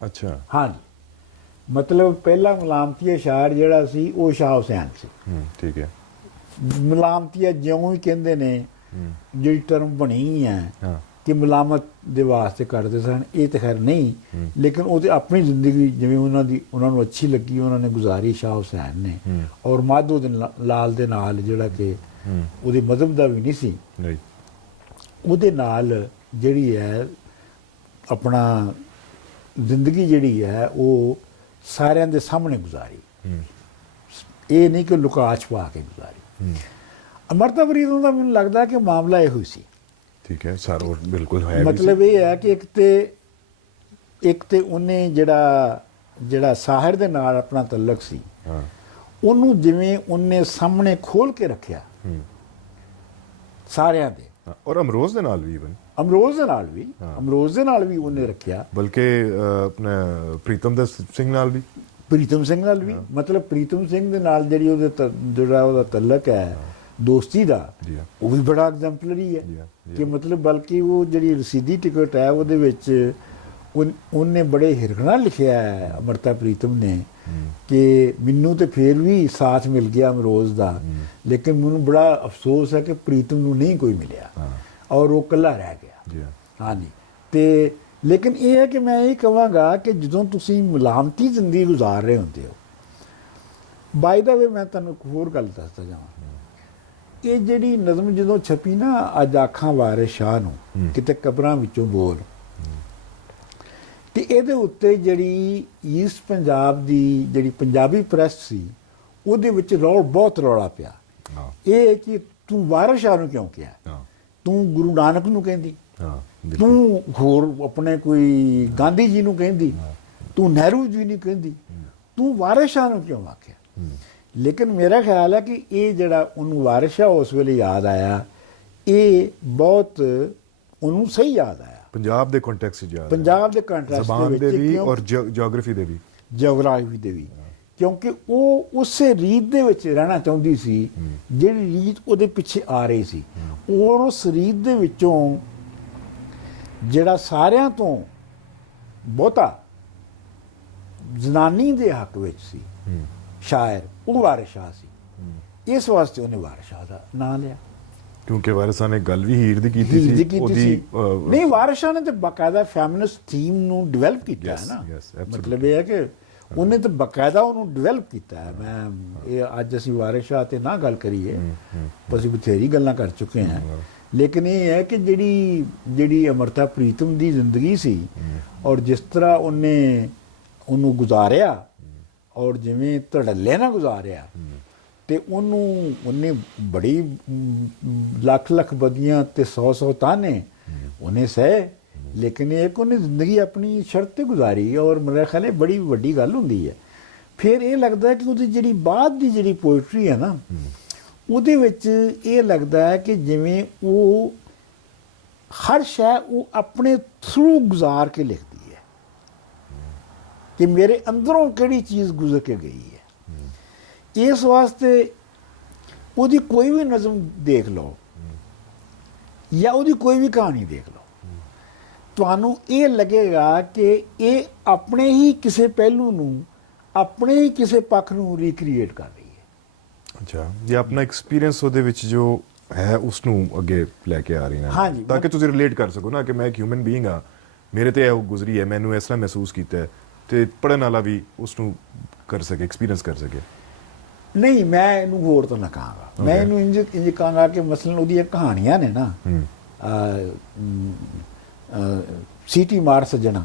ਅੱਛਾ, ਹਾਂਜੀ, ਮਤਲਬ ਪਹਿਲਾ ਮਲਾਮਤੀਆ ਸ਼ਾਇਰ ਜਿਹੜਾ ਸੀ ਉਹ ਸ਼ਾਹ ਹੁਸੈਨ ਸੀ। ਠੀਕ ਹੈ। ਮਲਾਮਤੀਆ ਜਿਉਂ ਹੀ ਕਹਿੰਦੇ ਨੇ, ਜਿਹੜੀ ਟਰਮ ਬਣੀ ਹੈ ਕਿ ਮਲਾਮਤ ਦੇ ਵਾਸਤੇ ਕਰਦੇ ਸਨ, ਇਹ ਤਾਂ ਖੈਰ ਨਹੀਂ, ਲੇਕਿਨ ਉਹਦੀ ਆਪਣੀ ਜ਼ਿੰਦਗੀ ਜਿਵੇਂ ਉਹਨਾਂ ਨੂੰ ਅੱਛੀ ਲੱਗੀ ਉਹਨਾਂ ਨੇ ਗੁਜ਼ਾਰੀ ਸ਼ਾਹ ਹੁਸੈਨ ਨੇ। ਔਰ ਮਾਧੋ ਦੇ ਲਾਲ ਦੇ ਨਾਲ ਜਿਹੜਾ ਕਿ ਉਹਦੇ ਮਜ਼ਹਬ ਦਾ ਵੀ ਨਹੀਂ ਸੀ, ਉਹਦੇ ਨਾਲ ਜਿਹੜੀ ਹੈ ਆਪਣਾ ਜ਼ਿੰਦਗੀ ਜਿਹੜੀ ਹੈ ਉਹ ਸਾਰਿਆਂ ਦੇ ਸਾਹਮਣੇ ਗੁਜ਼ਾਰੀ, ਇਹ ਨਹੀਂ ਕਿ ਲੁਕਾ ਛੁਪਾ ਕੇ ਗੁਜ਼ਾਰੀ। ਅਮਰਤਾ ਪ੍ਰੀਤਮ ਦਾ ਮੈਨੂੰ ਲੱਗਦਾ ਕਿ ਮਾਮਲਾ ਇਹੋ ਹੀ ਸੀ। ਠੀਕ ਹੈ ਸਰ, ਬਿਲਕੁਲ ਹੈ। ਮਤਲਬ ਇਹ ਹੈ ਕਿ ਇੱਕ ਤੇ ਉਹਨੇ ਜਿਹੜਾ ਸਾਹਿਰ ਦੇ ਨਾਲ ਆਪਣਾ ਤਲਕ ਸੀ, ਉਹਨੂੰ ਜਿਵੇਂ ਉਹਨੇ ਸਾਹਮਣੇ ਖੋਲ ਕੇ ਰੱਖਿਆ ਸਾਰਿਆਂ ਦੇ, ਔਰ ਅਮਰੋਜ਼ ਦੇ ਨਾਲ ਵੀ ਅਮਰੋਜ਼ ਦੇ ਨਾਲ ਵੀ ਉਹਨੇ ਰੱਖਿਆ, ਬਲਕਿ ਆਪਣਾ ਪ੍ਰੀਤਮ ਸਿੰਘ ਨਾਲ ਵੀ, ਮਤਲਬ ਪ੍ਰੀਤਮ ਸਿੰਘ ਦੇ ਨਾਲ ਜਿਹੜੀ ਜਿਹੜਾ ਉਹਦਾ ਤਲਕ ਹੈ ਦੋਸਤੀ ਦਾ, ਉਹ ਵੀ ਬੜਾ ਐਗਜ਼ੈਂਪਲਰੀ ਹੈ ਕਿ ਮਤਲਬ ਬਲਕਿ ਉਹ ਜਿਹੜੀ ਰਸੀਦੀ ਟਿਕਟ ਹੈ ਉਹਦੇ ਵਿੱਚ ਉਹਨੇ ਬੜੇ ਹਿਰਖ ਨਾਲ ਲਿਖਿਆ ਹੈ ਅਮਰਤਾ ਪ੍ਰੀਤਮ ਨੇ ਕਿ ਮੈਨੂੰ ਤੇ ਫਿਰ ਵੀ ਸਾਥ ਮਿਲ ਗਿਆ ਅਮਰੋਜ਼ ਦਾ, ਲੇਕਿਨ ਮੈਨੂੰ ਬੜਾ ਅਫਸੋਸ ਹੈ ਕਿ ਪ੍ਰੀਤਮ ਨੂੰ ਨਹੀਂ ਕੋਈ ਮਿਲਿਆ ਔਰ ਉਹ ਇਕੱਲਾ ਰਹਿ ਗਿਆ। ਹਾਂਜੀ, ਤੇ ਲੇਕਿਨ ਇਹ ਹੈ ਕਿ ਮੈਂ ਇਹ ਕਹਾਂਗਾ ਕਿ ਜਦੋਂ ਤੁਸੀਂ ਮਲਾਮਤੀ ਜ਼ਿੰਦਗੀ ਗੁਜ਼ਾਰ ਰਹੇ ਹੁੰਦੇ ਹੋ, ਬਾਈ ਦਾ ਵੇ ਮੈਂ ਤੁਹਾਨੂੰ ਇੱਕ ਹੋਰ ਗੱਲ ਦੱਸਦਾ ਜਾਵਾਂ, ਇਹ ਜਿਹੜੀ ਨਜ਼ਮ ਜਦੋਂ ਛਪੀ ਨਾ, ਅੱਜ ਆਖਾਂ ਵਾਰਿਸ ਸ਼ਾਹ ਨੂੰ ਕਿਤੇ ਕਬਰਾਂ ਵਿੱਚੋਂ ਬੋਲ, ਤੇ ਇਹਦੇ ਉੱਤੇ ਜਿਹੜੀ ਈਸਟ ਪੰਜਾਬ ਦੀ ਜਿਹੜੀ ਪੰਜਾਬੀ ਪ੍ਰੈਸ ਸੀ ਉਹਦੇ ਵਿੱਚ ਬਹੁਤ ਰੌਲਾ ਪਿਆ। ਇਹ ਹੈ ਕਿ ਤੂੰ ਵਾਰਿਸ ਸ਼ਾਹ ਨੂੰ ਕਿਉਂ ਕਿਹਾ, ਤੂੰ ਗੁਰੂ ਨਾਨਕ ਨੂੰ ਕਹਿੰਦੀ, ਤੂੰ ਹੋਰ ਆਪਣੇ ਕੋਈ ਗਾਂਧੀ ਜੀ ਨੂੰ ਕਹਿੰਦੀ, ਤੂੰ ਨਹਿਰੂ ਜੀ ਨੂੰ ਕਹਿੰਦੀ, ਤੂੰ ਵਾਰਿਸ ਸ਼ਾਹ ਨੂੰ ਕਿਉਂ ਆਖਿਆ। ਲੇਕਿਨ ਮੇਰਾ ਖਿਆਲ ਹੈ ਕਿ ਇਹ ਜਿਹੜਾ ਉਹਨੂੰ ਵਾਰਿਸ ਸ਼ਾਹ ਉਸ ਵੇਲੇ ਯਾਦ ਆਇਆ, ਇਹ ਬਹੁਤ ਉਹਨੂੰ ਸਹੀ ਯਾਦ ਆਇਆ, ਪੰਜਾਬ ਦੇ ਕੰਟੈਕਸਟ ਯਾਦ, ਪੰਜਾਬ ਦੇ ਕੰਟੈਕਸਟ ਦੇ ਵੀ ਔਰ ਜੀਓਗ੍ਰਾਫੀ ਦੇ ਵੀ, ਕਿਉਂਕਿ ਉਹ ਉਸੇ ਰੀਤ ਦੇ ਵਿੱਚ ਰਹਿਣਾ ਚਾਹੁੰਦੀ ਸੀ ਜਿਹੜੀ ਰੀਤ ਉਹਦੇ ਪਿੱਛੇ ਆ ਰਹੀ ਸੀ, ਔਰ ਉਸ ਰੀਤ ਦੇ ਵਿੱਚੋਂ ਜਿਹੜਾ ਸਾਰਿਆਂ ਤੋਂ ਬਹੁਤਾ ਜ਼ਨਾਨੀ ਦੇ ਹੱਕ ਵਿੱਚ ਸੀ ਸ਼ਾਇਰ, ਉਹ ਵਾਰਿਸ ਸ਼ਾਹ ਸੀ। ਇਸ ਵਾਸਤੇ ਉਹਨੇ ਵਾਰਿਸ ਸ਼ਾਹ ਦਾ ਨਾਂ ਲਿਆ, ਕਿਉਂਕਿ ਵਾਰਿਸ ਸ਼ਾਹ ਨੇ ਗੱਲ ਵੀ ਹੀਰ ਦੀ ਕੀਤੀ ਸੀ। ਨਹੀਂ, ਵਾਰਿਸ ਸ਼ਾਹ ਨੇ ਤਾਂ ਬਾਕਾਇਦਾ ਫੈਮਿਨਿਸਟ ਥੀਮ ਨੂੰ ਡਿਵੈਲਪ ਕੀਤਾ ਹੈ ਨਾ, ਮਤਲਬ ਇਹ ਹੈ ਕਿ ਉਹਨੇ ਤਾਂ ਬਾਕਾਇਦਾ ਉਹਨੂੰ ਡਿਵੈਲਪ ਕੀਤਾ ਹੈ। ਮੈਂ ਇਹ ਅੱਜ ਅਸੀਂ ਵਾਰਿਸ ਸ਼ਾਹ ਤੇ ਨਾ ਗੱਲ ਕਰੀਏ, ਅਸੀਂ ਬਥੇਰੀ ਗੱਲਾਂ ਕਰ ਚੁੱਕੇ ਹਾਂ, ਲੇਕਿਨ ਇਹ ਹੈ ਕਿ ਜਿਹੜੀ ਅਮਰਤਾ ਪ੍ਰੀਤਮ ਦੀ ਜ਼ਿੰਦਗੀ ਸੀ ਔਰ ਜਿਸ ਤਰ੍ਹਾਂ ਉਹਨੂੰ ਗੁਜ਼ਾਰਿਆ ਔਰ ਜਿਵੇਂ ਧੜੱਲੇ ਨਾਲ ਗੁਜ਼ਾਰਿਆ, ਤੇ ਉਹਨੇ ਬੜੀ ਲੱਖ ਬਦੀਆਂ ਤੇ 100 ਤਾਨੇ ਉਹਨੇ ਸਹਿ, ਲੇਕਿਨ ਇੱਕ ਉਹਨੇ ਜ਼ਿੰਦਗੀ ਆਪਣੀ ਸ਼ਰਤ ਤੇ ਗੁਜ਼ਾਰੀ ਔਰ ਮੇਰਾ ਖਿਆਲ ਹੈ ਬੜੀ ਵੱਡੀ ਗੱਲ ਹੁੰਦੀ ਹੈ। ਫਿਰ ਇਹ ਲੱਗਦਾ ਹੈ ਕਿ ਉਹਦੀ ਜਿਹੜੀ ਬਾਅਦ ਦੀ ਜਿਹੜੀ ਪੋਇਟਰੀ ਹੈ ਨਾ, ਉਹਦੇ ਵਿੱਚ ਇਹ ਲੱਗਦਾ ਹੈ ਕਿ ਜਿਵੇਂ ਉਹ ਹਰ ਸ਼ੈ ਉਹ ਆਪਣੇ ਥਰੂ ਗੁਜ਼ਾਰ ਕੇ ਲਿਖਦੀ ਹੈ ਕਿ ਮੇਰੇ ਅੰਦਰੋਂ ਕਿਹੜੀ ਚੀਜ਼ ਗੁਜ਼ਰ ਕੇ ਗਈ ਹੈ। ਇਸ ਵਾਸਤੇ ਉਹਦੀ ਕੋਈ ਵੀ ਨਜ਼ਮ ਦੇਖ ਲਓ ਜਾਂ ਉਹਦੀ ਕੋਈ ਵੀ ਕਹਾਣੀ ਦੇਖ ਲਓ, ਤੁਹਾਨੂੰ ਇਹ ਲੱਗੇਗਾ ਕਿ ਇਹ ਆਪਣੇ ਹੀ ਕਿਸੇ ਪਹਿਲੂ ਨੂੰ, ਆਪਣੇ ਹੀ ਕਿਸੇ ਪੱਖ ਨੂੰ ਰੀਕ੍ਰੀਏਟ ਕਰ ਰਹੀ ਹੈ। ਅੱਛਾ, ਜੇ ਆਪਣਾ ਐਕਸਪੀਰੀਅੰਸ ਉਹਦੇ ਵਿੱਚ ਜੋ ਹੈ ਉਸ ਨੂੰ ਅੱਗੇ ਲੈ ਕੇ ਆ ਰਹੀ ਨਾ, ਤਾਂ ਕਿ ਤੁਸੀਂ ਰਿਲੇਟ ਕਰ ਸਕੋ ਨਾ ਕਿ ਮੈਂ ਇੱਕ ਹਿਊਮਨ ਬੀਇੰਗ ਆ, ਮੇਰੇ ਤੇ ਇਹ ਗੁਜ਼ਰੀ ਹੈ, ਮੈਨੂੰ ਇਸ ਤਰ੍ਹਾਂ ਮਹਿਸੂਸ ਕੀਤਾ ਹੈ, ਤੇ ਪੜ੍ਹਨ ਵਾਲਾ ਵੀ ਉਸ ਨੂੰ ਕਰ ਸਕੇ, ਐਕਸਪੀਰੀਅੰਸ ਕਰ ਸਕੇ। ਨਹੀਂ, ਮੈਂ ਇਹਨੂੰ ਹੋਰ ਤਾਂ ਨਾ ਕਹਾਂਗਾ, ਮੈਂ ਇਹਨੂੰ ਇੰਜ ਕਹਾਂਗਾ ਕਿ ਮਸਲਨ ਉਹਦੀਆਂ ਕਹਾਣੀਆਂ ਨੇ ਨਾ, ਸੀਟੀ ਮਾਰ ਸੱਜਣਾ,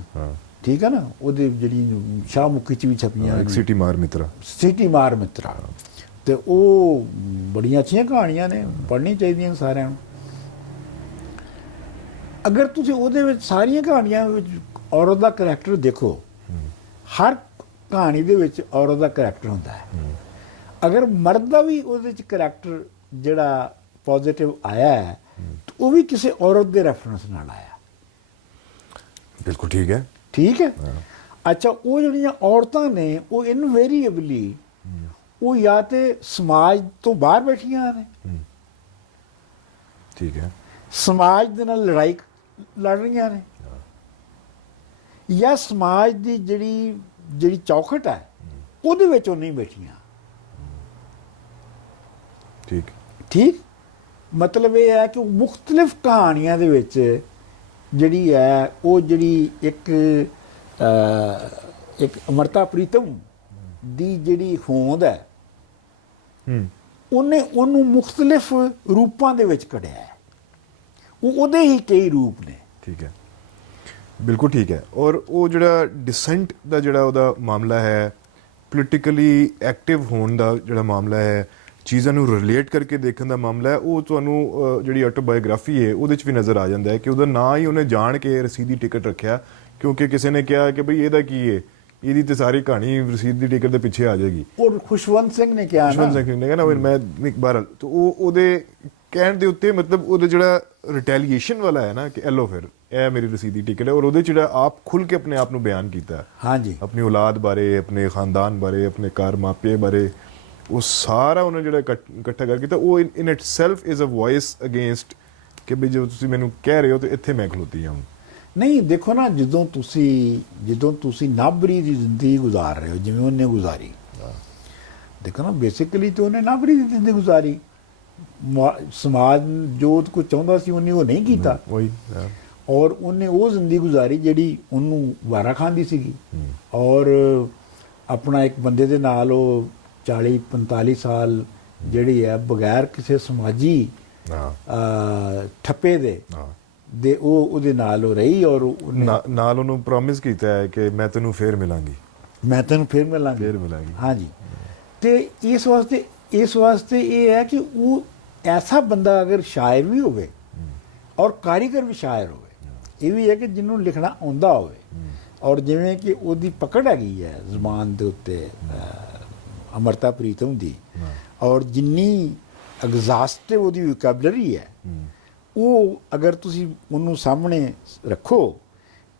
ਠੀਕ ਹੈ ਨਾ, ਉਹਦੇ ਜਿਹੜੀ ਸ਼ਾਹਮੁਖੀ ਚ ਵੀ ਛਪੀਆਂ, ਸਿਟੀ ਮਾਰ ਮਿੱਤਰਾ, ਤੇ ਉਹ ਬੜੀਆਂ ਅੱਛੀਆਂ ਕਹਾਣੀਆਂ ਨੇ, ਪੜ੍ਹਨੀ ਚਾਹੀਦੀਆਂ ਸਾਰਿਆਂ ਨੂੰ। ਅਗਰ ਤੁਸੀਂ ਉਹਦੇ ਵਿੱਚ ਸਾਰੀਆਂ ਕਹਾਣੀਆਂ ਵਿੱਚ ਔਰਤ ਦਾ ਕਰੈਕਟਰ ਦੇਖੋ, ਹਰ ਕਹਾਣੀ ਦੇ ਵਿੱਚ ਔਰਤ ਦਾ ਕਰੈਕਟਰ ਹੁੰਦਾ ਹੈ। ਅਗਰ ਮਰਦ ਦਾ ਵੀ ਉਹਦੇ ਚ ਕਰੈਕਟਰ ਜਿਹੜਾ ਪੋਜ਼ਿਟਿਵ ਆਇਆ ਹੈ, ਉਹ ਵੀ ਕਿਸੇ ਔਰਤ ਦੇ ਰੈਫਰੈਂਸ ਨਾਲ ਆਇਆ। ਬਿਲਕੁਲ ਠੀਕ ਹੈ, ਠੀਕ ਹੈ। ਅੱਛਾ, ਉਹ ਜਿਹੜੀਆਂ ਔਰਤਾਂ ਨੇ ਉਹ ਇਨਵੇਰੀਏਬਲੀ ਉਹ ਜਾਂ ਤੇ ਸਮਾਜ ਤੋਂ ਬਾਹਰ ਬੈਠੀਆਂ ਨੇ, ਠੀਕ ਹੈ, ਸਮਾਜ ਦੇ ਨਾਲ ਲੜਾਈ ਲੜ ਰਹੀਆਂ ਨੇ, ਜਾਂ ਸਮਾਜ ਦੀ ਜਿਹੜੀ ਚੌਖਟ ਹੈ ਉਹਦੇ ਵਿੱਚ ਉਹ ਨਹੀਂ ਬੈਠੀਆਂ। ਠੀਕ, ਮਤਲਬ ਇਹ ਹੈ ਕਿ ਮੁਖਤਲਿਫ ਕਹਾਣੀਆਂ ਦੇ ਵਿੱਚ ਜਿਹੜੀ ਹੈ ਉਹ ਜਿਹੜੀ ਇੱਕ ਅਮਰਤਾ ਪ੍ਰੀਤਮ ਦੀ ਜਿਹੜੀ ਹੋਂਦ ਹੈ, ਉਹਨੂੰ ਮੁਖਤਲਿਫ ਰੂਪਾਂ ਦੇ ਵਿੱਚ ਕੱਢਿਆ ਹੈ, ਉਹਦੇ ਹੀ ਕਈ ਰੂਪ ਨੇ। ਠੀਕ ਹੈ, ਬਿਲਕੁਲ ਠੀਕ ਹੈ। ਔਰ ਉਹ ਜਿਹੜਾ ਡਿਸੈਂਟ ਦਾ ਜਿਹੜਾ ਉਹਦਾ ਮਾਮਲਾ ਹੈ, ਪੋਲੀਟੀਕਲੀ ਐਕਟਿਵ ਹੋਣ ਦਾ ਜਿਹੜਾ ਮਾਮਲਾ ਹੈ, ਚੀਜ਼ਾਂ ਨੂੰ ਰਿਲੇਟ ਕਰਕੇ ਦੇਖਣ ਦਾ ਮਾਮਲਾ ਹੈ, ਉਹ ਤੁਹਾਨੂੰ ਜਿਹੜੀ ਆਟੋਬਾਇਓਗ੍ਰਾਫੀ ਹੈ ਉਹਦੇ 'ਚ ਵੀ ਨਜ਼ਰ ਆ ਜਾਂਦਾ ਹੈ ਕਿ ਉਹਦਾ ਨਾਂ ਹੀ ਉਹਨੇ ਜਾਣ ਕੇ ਰਸੀਦੀ ਟਿਕਟ ਰੱਖਿਆ, ਕਿਉਂਕਿ ਕਿਸੇ ਨੇ ਕਿਹਾ ਕਿ ਬਈ ਇਹਦਾ ਕੀ ਹੈ, ਇਹਦੀ ਤੇ ਸਾਰੀ ਕਹਾਣੀ ਰਸੀਦ ਦੀ ਟਿਕਟ ਦੇ ਪਿੱਛੇ ਆ ਜਾਏਗੀ। ਔਰ ਖੁਸ਼ਵੰਤ ਸਿੰਘ ਨੇ ਕਿਹਾ ਮੈਂ ਇੱਕ ਬਾਰ, ਤਾਂ ਉਹਦੇ ਕਹਿਣ ਦੇ ਉੱਤੇ ਮਤਲਬ ਉਹਦਾ ਜਿਹੜਾ ਰਿਟੈਲੀਏਸ਼ਨ ਵਾਲਾ ਹੈ ਨਾ ਕਿ ਐਲੋ ਫਿਰ ਇਹ ਮੇਰੀ ਰਸੀਦੀ ਟਿਕਟ ਹੈ, ਔਰ ਉਹਦੇ 'ਚ ਜਿਹੜਾ ਆਪ ਖੁੱਲ ਕੇ ਆਪਣੇ ਆਪ ਨੂੰ ਬਿਆਨ ਕੀਤਾ, ਹਾਂਜੀ ਆਪਣੀ ਔਲਾਦ ਬਾਰੇ, ਆਪਣੇ ਖਾਨਦਾਨ ਬਾਰੇ, ਆਪਣੇ ਘਰ ਮਾਪੇ ਬਾਰੇ, ਉਹ ਸਾਰਾ ਉਹਨੇ ਜਿਹੜਾ ਇਕੱਠਾ ਕਰ ਕੀਤਾ, ਉਹ in itself is a voice against ਕਿ ਵੀ ਜੋ ਤੁਸੀਂ ਮੈਨੂੰ ਕਹਿ ਰਹੇ ਹੋ ਤੇ ਇੱਥੇ ਮੈਂ ਖਲੋਤੀ ਹਾਂ। ਨਹੀਂ ਦੇਖੋ ਨਾ, ਜਦੋਂ ਤੁਸੀਂ ਨਾਬਰੀ ਦੀ ਜ਼ਿੰਦਗੀ ਗੁਜ਼ਾਰ ਰਹੇ ਹੋ ਜਿਵੇਂ ਉਹਨੇ ਗੁਜ਼ਾਰੀ, ਦੇਖੋ ਨਾ ਬੇਸਿਕਲੀ ਤੇ ਉਹਨੇ ਨਾਬਰੀ ਦੀ ਜ਼ਿੰਦਗੀ ਗੁਜ਼ਾਰੀ, ਸਮਾਜ ਜੋ ਕੁਝ ਚਾਹੁੰਦਾ ਸੀ ਉਹਨੇ ਉਹ ਨਹੀਂ ਕੀਤਾ, ਉਹੀ ਔਰ ਉਹਨੇ ਉਹ ਜ਼ਿੰਦਗੀ ਗੁਜ਼ਾਰੀ ਜਿਹੜੀ ਉਹਨੂੰ ਵਾਰਾ ਖਾਂਦੀ ਸੀਗੀ, ਔਰ ਆਪਣਾ ਇੱਕ ਬੰਦੇ ਦੇ ਨਾਲ ਉਹ 40-45 ਸਾਲ ਜਿਹੜੀ ਹੈ ਬਗੈਰ ਕਿਸੇ ਸਮਾਜੀ ਠੱਪੇ ਦੇ ਉਹਦੇ ਨਾਲ ਉਹ ਰਹੀ, ਔਰ ਨਾਲ ਉਹਨੂੰ ਪ੍ਰੋਮਿਸ ਕੀਤਾ ਹੈ ਕਿ ਮੈਂ ਤੈਨੂੰ ਫੇਰ ਮਿਲਾਂਗੀ, ਫੇਰ ਮਿਲਾਂਗੀ। ਹਾਂਜੀ, ਤੇ ਇਸ ਵਾਸਤੇ ਇਹ ਹੈ ਕਿ ਉਹ ਐਸਾ ਬੰਦਾ ਅਗਰ ਸ਼ਾਇਰ ਵੀ ਹੋਵੇ ਔਰ ਕਾਰੀਗਰ ਵੀ ਸ਼ਾਇਰ ਹੋਵੇ, ਇਹ ਵੀ ਹੈ ਕਿ ਜਿਹਨੂੰ ਲਿਖਣਾ ਆਉਂਦਾ ਹੋਵੇ, ਔਰ ਜਿਵੇਂ ਕਿ ਉਹਦੀ ਪਕੜ ਹੈਗੀ ਹੈ ਜ਼ੁਬਾਨ ਦੇ ਉੱਤੇ ਅਮਰਤਾ ਪ੍ਰੀਤਮ ਦੀ, ਔਰ ਜਿੰਨੀ ਐਗਜ਼ਾਸਟਿਵ ਉਹਦੀ ਵੋਕੈਬਲਰੀ ਹੈ, ਉਹ ਅਗਰ ਤੁਸੀਂ ਉਹਨੂੰ ਸਾਹਮਣੇ ਰੱਖੋ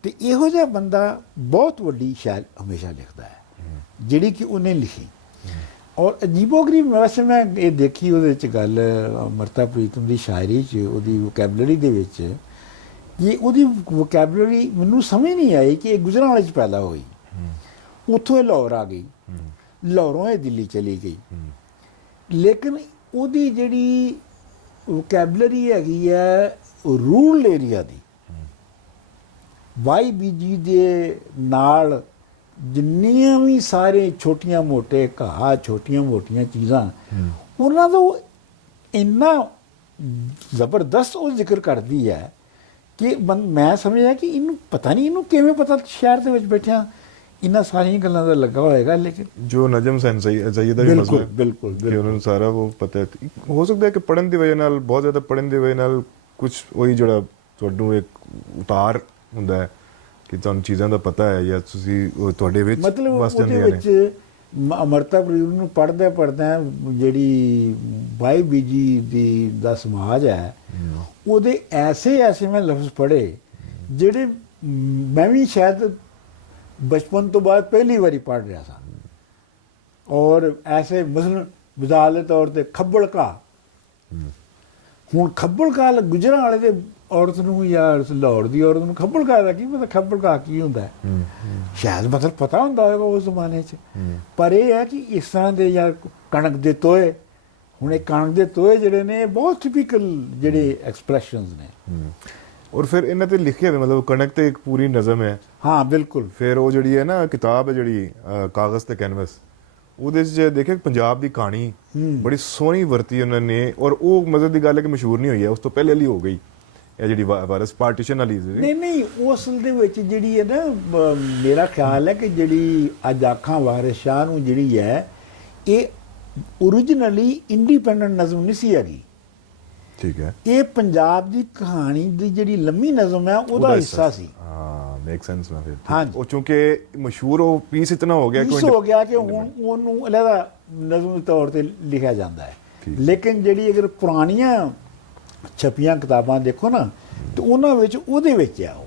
ਤੇ ਇਹੋ ਜਿਹਾ ਬੰਦਾ ਬਹੁਤ ਵੱਡੀ ਸ਼ਾਇਰ ਹਮੇਸ਼ਾ ਲਿਖਦਾ ਹੈ ਜਿਹੜੀ ਕਿ ਉਹਨੇ ਲਿਖੀ। ਔਰ ਅਜੀਬੋ-ਗਰੀਬ ਵੈਸੇ ਮੈਂ ਇਹ ਦੇਖੀ ਉਹਦੇ 'ਚ ਗੱਲ ਅਮਰਤਾ ਪ੍ਰੀਤਮ ਦੀ ਸ਼ਾਇਰੀ 'ਚ, ਉਹਦੀ ਵੋਕੈਬਲਰੀ ਦੇ ਵਿੱਚ, ਇਹ ਉਹਦੀ ਵੋਕੈਬਲਰੀ ਮੈਨੂੰ ਸਮਝ ਨਹੀਂ ਆਈ ਕਿ ਇਹ ਗੁਜਰਾਂਵਾਲੇ 'ਚ ਪੈਦਾ ਹੋਈ, ਉੱਥੋਂ ਇਹ ਲਾਹੌਰ ਆ ਗਈ, ਲਾਹੌਰੋਂ ਇਹ ਦਿੱਲੀ ਚਲੀ ਗਈ, ਲੇਕਿਨ ਉਹਦੀ ਜਿਹੜੀ ਵੋਕੈਬਲਰੀ ਹੈਗੀ ਹੈ ਰੂਰਲ ਏਰੀਆ ਦੀ, YBG ਦੇ ਨਾਲ ਜਿੰਨੀਆਂ ਵੀ ਸਾਰੇ ਛੋਟੀਆਂ ਮੋਟੇ ਘਾਹ, ਛੋਟੀਆਂ ਮੋਟੀਆਂ ਚੀਜ਼ਾਂ, ਉਹਨਾਂ ਦਾ ਉਹ ਇੰਨਾ ਜ਼ਬਰਦਸਤ ਉਹ ਜ਼ਿਕਰ ਕਰਦੀ ਹੈ ਕਿ ਮੈਂ ਸਮਝਿਆ ਕਿ ਇਹਨੂੰ ਪਤਾ ਨਹੀਂ, ਇਹਨੂੰ ਕਿਵੇਂ ਪਤਾ ਸ਼ਹਿਰ ਦੇ ਵਿੱਚ ਬੈਠਿਆਂ ਇਹਨਾਂ ਸਾਰੀਆਂ ਗੱਲਾਂ ਦਾ ਲੱਗਾ ਹੋਏਗਾ, ਲੇਕਿਨ ਜੋ ਨਜਮ ਸੈਦ ਦਾ ਵੀ ਮਸਲਾ ਹੈ, ਬਿਲਕੁਲ ਉਹਨਾਂ ਨੂੰ ਸਾਰਾ ਉਹ ਪਤਾ ਹੈ। ਹੋ ਸਕਦਾ ਹੈ ਕਿ ਪੜ੍ਹਨ ਦੀ ਵਜ੍ਹਾ ਨਾਲ, ਬਹੁਤ ਜ਼ਿਆਦਾ ਪੜ੍ਹਨ ਦੀ ਵਜ੍ਹਾ ਨਾਲ ਕੁਝ ਉਹੀ ਜਿਹੜਾ ਤੁਹਾਨੂੰ ਇੱਕ ਉਤਾਰ ਹੁੰਦਾ ਹੈ ਕਿ ਤੁਹਾਨੂੰ ਚੀਜ਼ਾਂ ਦਾ ਪਤਾ ਹੈ ਜਾਂ ਤੁਸੀਂ ਤੁਹਾਡੇ ਵਿੱਚ ਮਤਲਬ ਉਹਦੇ ਵਿੱਚ ਅਮਰਤਾ ਪ੍ਰੀਤਮ ਨੂੰ ਪੜ੍ਹਦਾ ਜਿਹੜੀ YBG ਦਾ ਸਮਾਜ ਹੈ, ਉਹਦੇ ਐਸੇ ਮੈਂ ਲਫ਼ਜ਼ ਪੜ੍ਹੇ ਜਿਹੜੇ ਮੈਂ ਵੀ ਸ਼ਾਇਦ ਬਚਪਨ ਤੋਂ ਬਾਅਦ ਪਹਿਲੀ ਵਾਰੀ ਪੜ੍ਹ ਰਿਹਾ ਸਾਂ, ਔਰ ਐਸੇ ਮਸਲਨ ਮਿਸਾਲ ਦੇ ਤੌਰ ਤੇ ਖੱਬਲ ਘਾਹ, ਹੁਣ ਖੱਬਲ ਘਾਹ ਗੁਜਰਾਂਵਾਲੇ ਦੇ ਔਰਤ ਨੂੰ ਜਾਂ ਲਾਹੌਰ ਦੀ ਔਰਤ ਨੂੰ ਖੱਬਲ ਘਾਹ ਦਾ ਕੀ ਪਤਾ, ਖੱਬਲ ਘਾਹ ਕੀ ਹੁੰਦਾ ਹੈ, ਸ਼ਾਇਦ ਮਤਲਬ ਪਤਾ ਹੁੰਦਾ ਹੋਵੇਗਾ ਉਸ ਜ਼ਮਾਨੇ 'ਚ, ਪਰ ਇਹ ਹੈ ਕਿ ਇਸ ਤਰ੍ਹਾਂ ਦੇ ਜਾਂ ਕਣਕ ਦੇ ਤੋਏ, ਹੁਣ ਇਹ ਕਣਕ ਦੇ ਤੋਏ ਜਿਹੜੇ ਨੇ ਬਹੁਤ ਟਿਪੀਕਲ ਜਿਹੜੇ ਐਕਸਪ੍ਰੈਸ਼ਨਸ ਨੇ, ਔਰ ਫਿਰ ਇਹਨਾਂ ਤੇ ਲਿਖਿਆ ਵੀ ਮਤਲਬ ਕਣਕ ਤੇ ਇੱਕ ਪੂਰੀ ਨਜ਼ਮ ਹੈ। ਹਾਂ ਬਿਲਕੁਲ। ਫਿਰ ਉਹ ਜਿਹੜੀ ਹੈ ਨਾ ਕਿਤਾਬ ਹੈ ਜਿਹੜੀ ਕਾਗਜ਼ ਤੇ ਕੈਨਵਸ, ਉਹਦੇ 'ਚ ਦੇਖਿਆ ਪੰਜਾਬ ਦੀ ਕਹਾਣੀ ਬੜੀ ਸੋਹਣੀ ਵਰਤੀ ਉਹਨਾਂ ਨੇ, ਔਰ ਉਹ ਮਜ਼ੇ ਦੀ ਗੱਲ ਹੈ ਕਿ ਮਸ਼ਹੂਰ ਨਹੀਂ ਹੋਈ ਹੈ, ਉਸ ਤੋਂ ਪਹਿਲੇ ਵਾਲੀ ਹੋ ਗਈ ਇਹ ਜਿਹੜੀ ਵਾਇਰਸ ਪਾਰਟੀਸ਼ਨ ਵਾਲੀ। ਨਹੀਂ ਉਹ ਅਸਲ ਦੇ ਵਿੱਚ ਜਿਹੜੀ ਹੈ ਨਾ, ਮੇਰਾ ਖਿਆਲ ਹੈ ਕਿ ਜਿਹੜੀ ਅੱਜ ਆਖਾਂ ਵਾਰਿਸ ਸ਼ਾਹ ਨੂੰ ਜਿਹੜੀ ਹੈ, ਇਹ ਓਰੀਜਨਲੀ ਇੰਡੀਪੈਂਡੈਂਟ ਨਜ਼ਮ ਨਹੀਂ ਸੀ ਹੈਗੀ, ਠੀਕ ਹੈ, ਇਹ ਪੰਜਾਬ ਦੀ ਕਹਾਣੀ ਦੀ ਜਿਹੜੀ ਲੰਮੀ ਨਜ਼ਮ ਹੈ ਉਹਦਾ ਹਿੱਸਾ ਸੀ। ਹਾਂ ਮੇਕ ਸੈਂਸ ਨਾ ਫਿਰ, ਹਾਂਜੀ, ਉਹ ਚੂੰਕਿ ਮਸ਼ਹੂਰ ਉਹ ਪੀਸ ਇਤਨਾ ਹੋ ਗਿਆ ਕਿ ਹੁਣ ਉਹਨੂੰ ਅਲੱਗਾ ਨਜ਼ਮ ਦੇ ਤੌਰ ਤੇ ਲਿਖਿਆ ਜਾਂਦਾ ਹੈ, ਲੇਕਿਨ ਜਿਹੜੀ ਅਗਰ ਪੁਰਾਣੀਆਂ ਛਪੀਆਂ ਕਿਤਾਬਾਂ ਦੇਖੋ ਨਾ ਤੇ ਉਹਨਾਂ ਵਿੱਚ ਉਹਦੇ ਵਿੱਚ ਆ ਉਹ।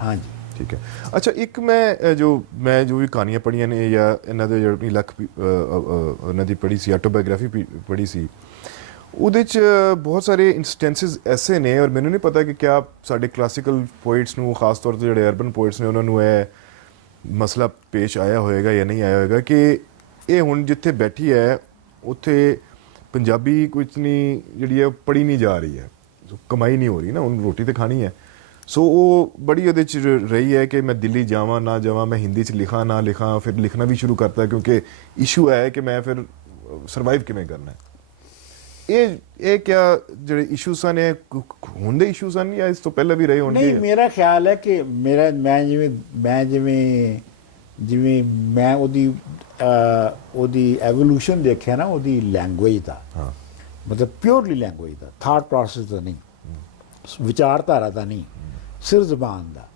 ਹਾਂਜੀ ਠੀਕ ਹੈ। ਅੱਛਾ, ਇੱਕ ਮੈਂ ਜੋ ਵੀ ਕਹਾਣੀਆਂ ਪੜ੍ਹੀਆਂ ਨੇ ਜਾਂ ਇਹਨਾਂ ਦੇ ਜਿਹੜੀ ਲੱਖ ਉਹਨਾਂ ਦੀ ਪੜ੍ਹੀ ਸੀ ਆਟੋਬਾਇਓਗ੍ਰਾਫੀ ਪੜ੍ਹੀ ਸੀ, ਉਹਦੇ 'ਚ ਬਹੁਤ ਸਾਰੇ ਇੰਸਟੈਂਸਿਸ ਐਸੇ ਨੇ, ਔਰ ਮੈਨੂੰ ਨਹੀਂ ਪਤਾ ਕਿ ਕਿਆ ਸਾਡੇ ਕਲਾਸੀਕਲ ਪੋਇਟਸ ਨੂੰ, ਖਾਸ ਤੌਰ 'ਤੇ ਜਿਹੜੇ ਅਰਬਨ ਪੋਇਟਸ ਨੇ, ਉਹਨਾਂ ਨੂੰ ਇਹ ਮਸਲਾ ਪੇਸ਼ ਆਇਆ ਹੋਏਗਾ ਜਾਂ ਨਹੀਂ ਆਇਆ ਹੋਏਗਾ ਕਿ ਇਹ ਹੁਣ ਜਿੱਥੇ ਬੈਠੀ ਹੈ ਉੱਥੇ ਪੰਜਾਬੀ ਕੁਝ ਨਹੀਂ ਜਿਹੜੀ ਹੈ ਪੜ੍ਹੀ ਨਹੀਂ ਜਾ ਰਹੀ ਹੈ, ਕਮਾਈ ਨਹੀਂ ਹੋ ਰਹੀ ਨਾ, ਹੁਣ ਰੋਟੀ ਤਾਂ ਖਾਣੀ ਹੈ। ਸੋ ਉਹ ਬੜੀ ਉਹਦੇ 'ਚ ਰਹੀ ਹੈ ਕਿ ਮੈਂ ਦਿੱਲੀ ਜਾਵਾਂ ਨਾ ਜਾਵਾਂ, ਮੈਂ ਹਿੰਦੀ 'ਚ ਲਿਖਾਂ ਨਾ ਲਿਖਾਂ, ਫਿਰ ਲਿਖਣਾ ਵੀ ਸ਼ੁਰੂ ਕਰਤਾ ਕਿਉਂਕਿ ਇਸ਼ੂ ਹੈ ਕਿ ਮੈਂ ਫਿਰ ਸਰਵਾਈਵ ਕਿਵੇਂ ਕਰਨਾ ਹੈ। ਇਹ ਕਿਆ ਜਿਹੜੇ ਇਸ਼ੂਸ ਹਨ ਇਹ ਹੁਣ ਦੇ ਇਸ਼ੂਸ ਹਨ ਜਾਂ ਇਸ ਤੋਂ ਪਹਿਲਾਂ ਵੀ ਰਹੇ ਹੋਣਗੇ? ਨਹੀਂ, ਮੇਰਾ ਖਿਆਲ ਹੈ ਕਿ ਜਿਵੇਂ ਮੈਂ ਉਹਦੀ ਐਵੋਲੂਸ਼ਨ ਦੇਖਿਆ ਨਾ, ਉਹਦੀ ਲੈਂਗੁਏਜ ਦਾ, ਮਤਲਬ ਪਿਓਰਲੀ ਲੈਂਗੁਏਜ ਦਾ, ਥਾਟ ਪ੍ਰੋਸੈਸ ਦਾ ਨਹੀਂ, ਵਿਚਾਰਧਾਰਾ ਦਾ ਨਹੀਂ, ਸਿਰ ਜ਼ਬਾਨ ਦਾ,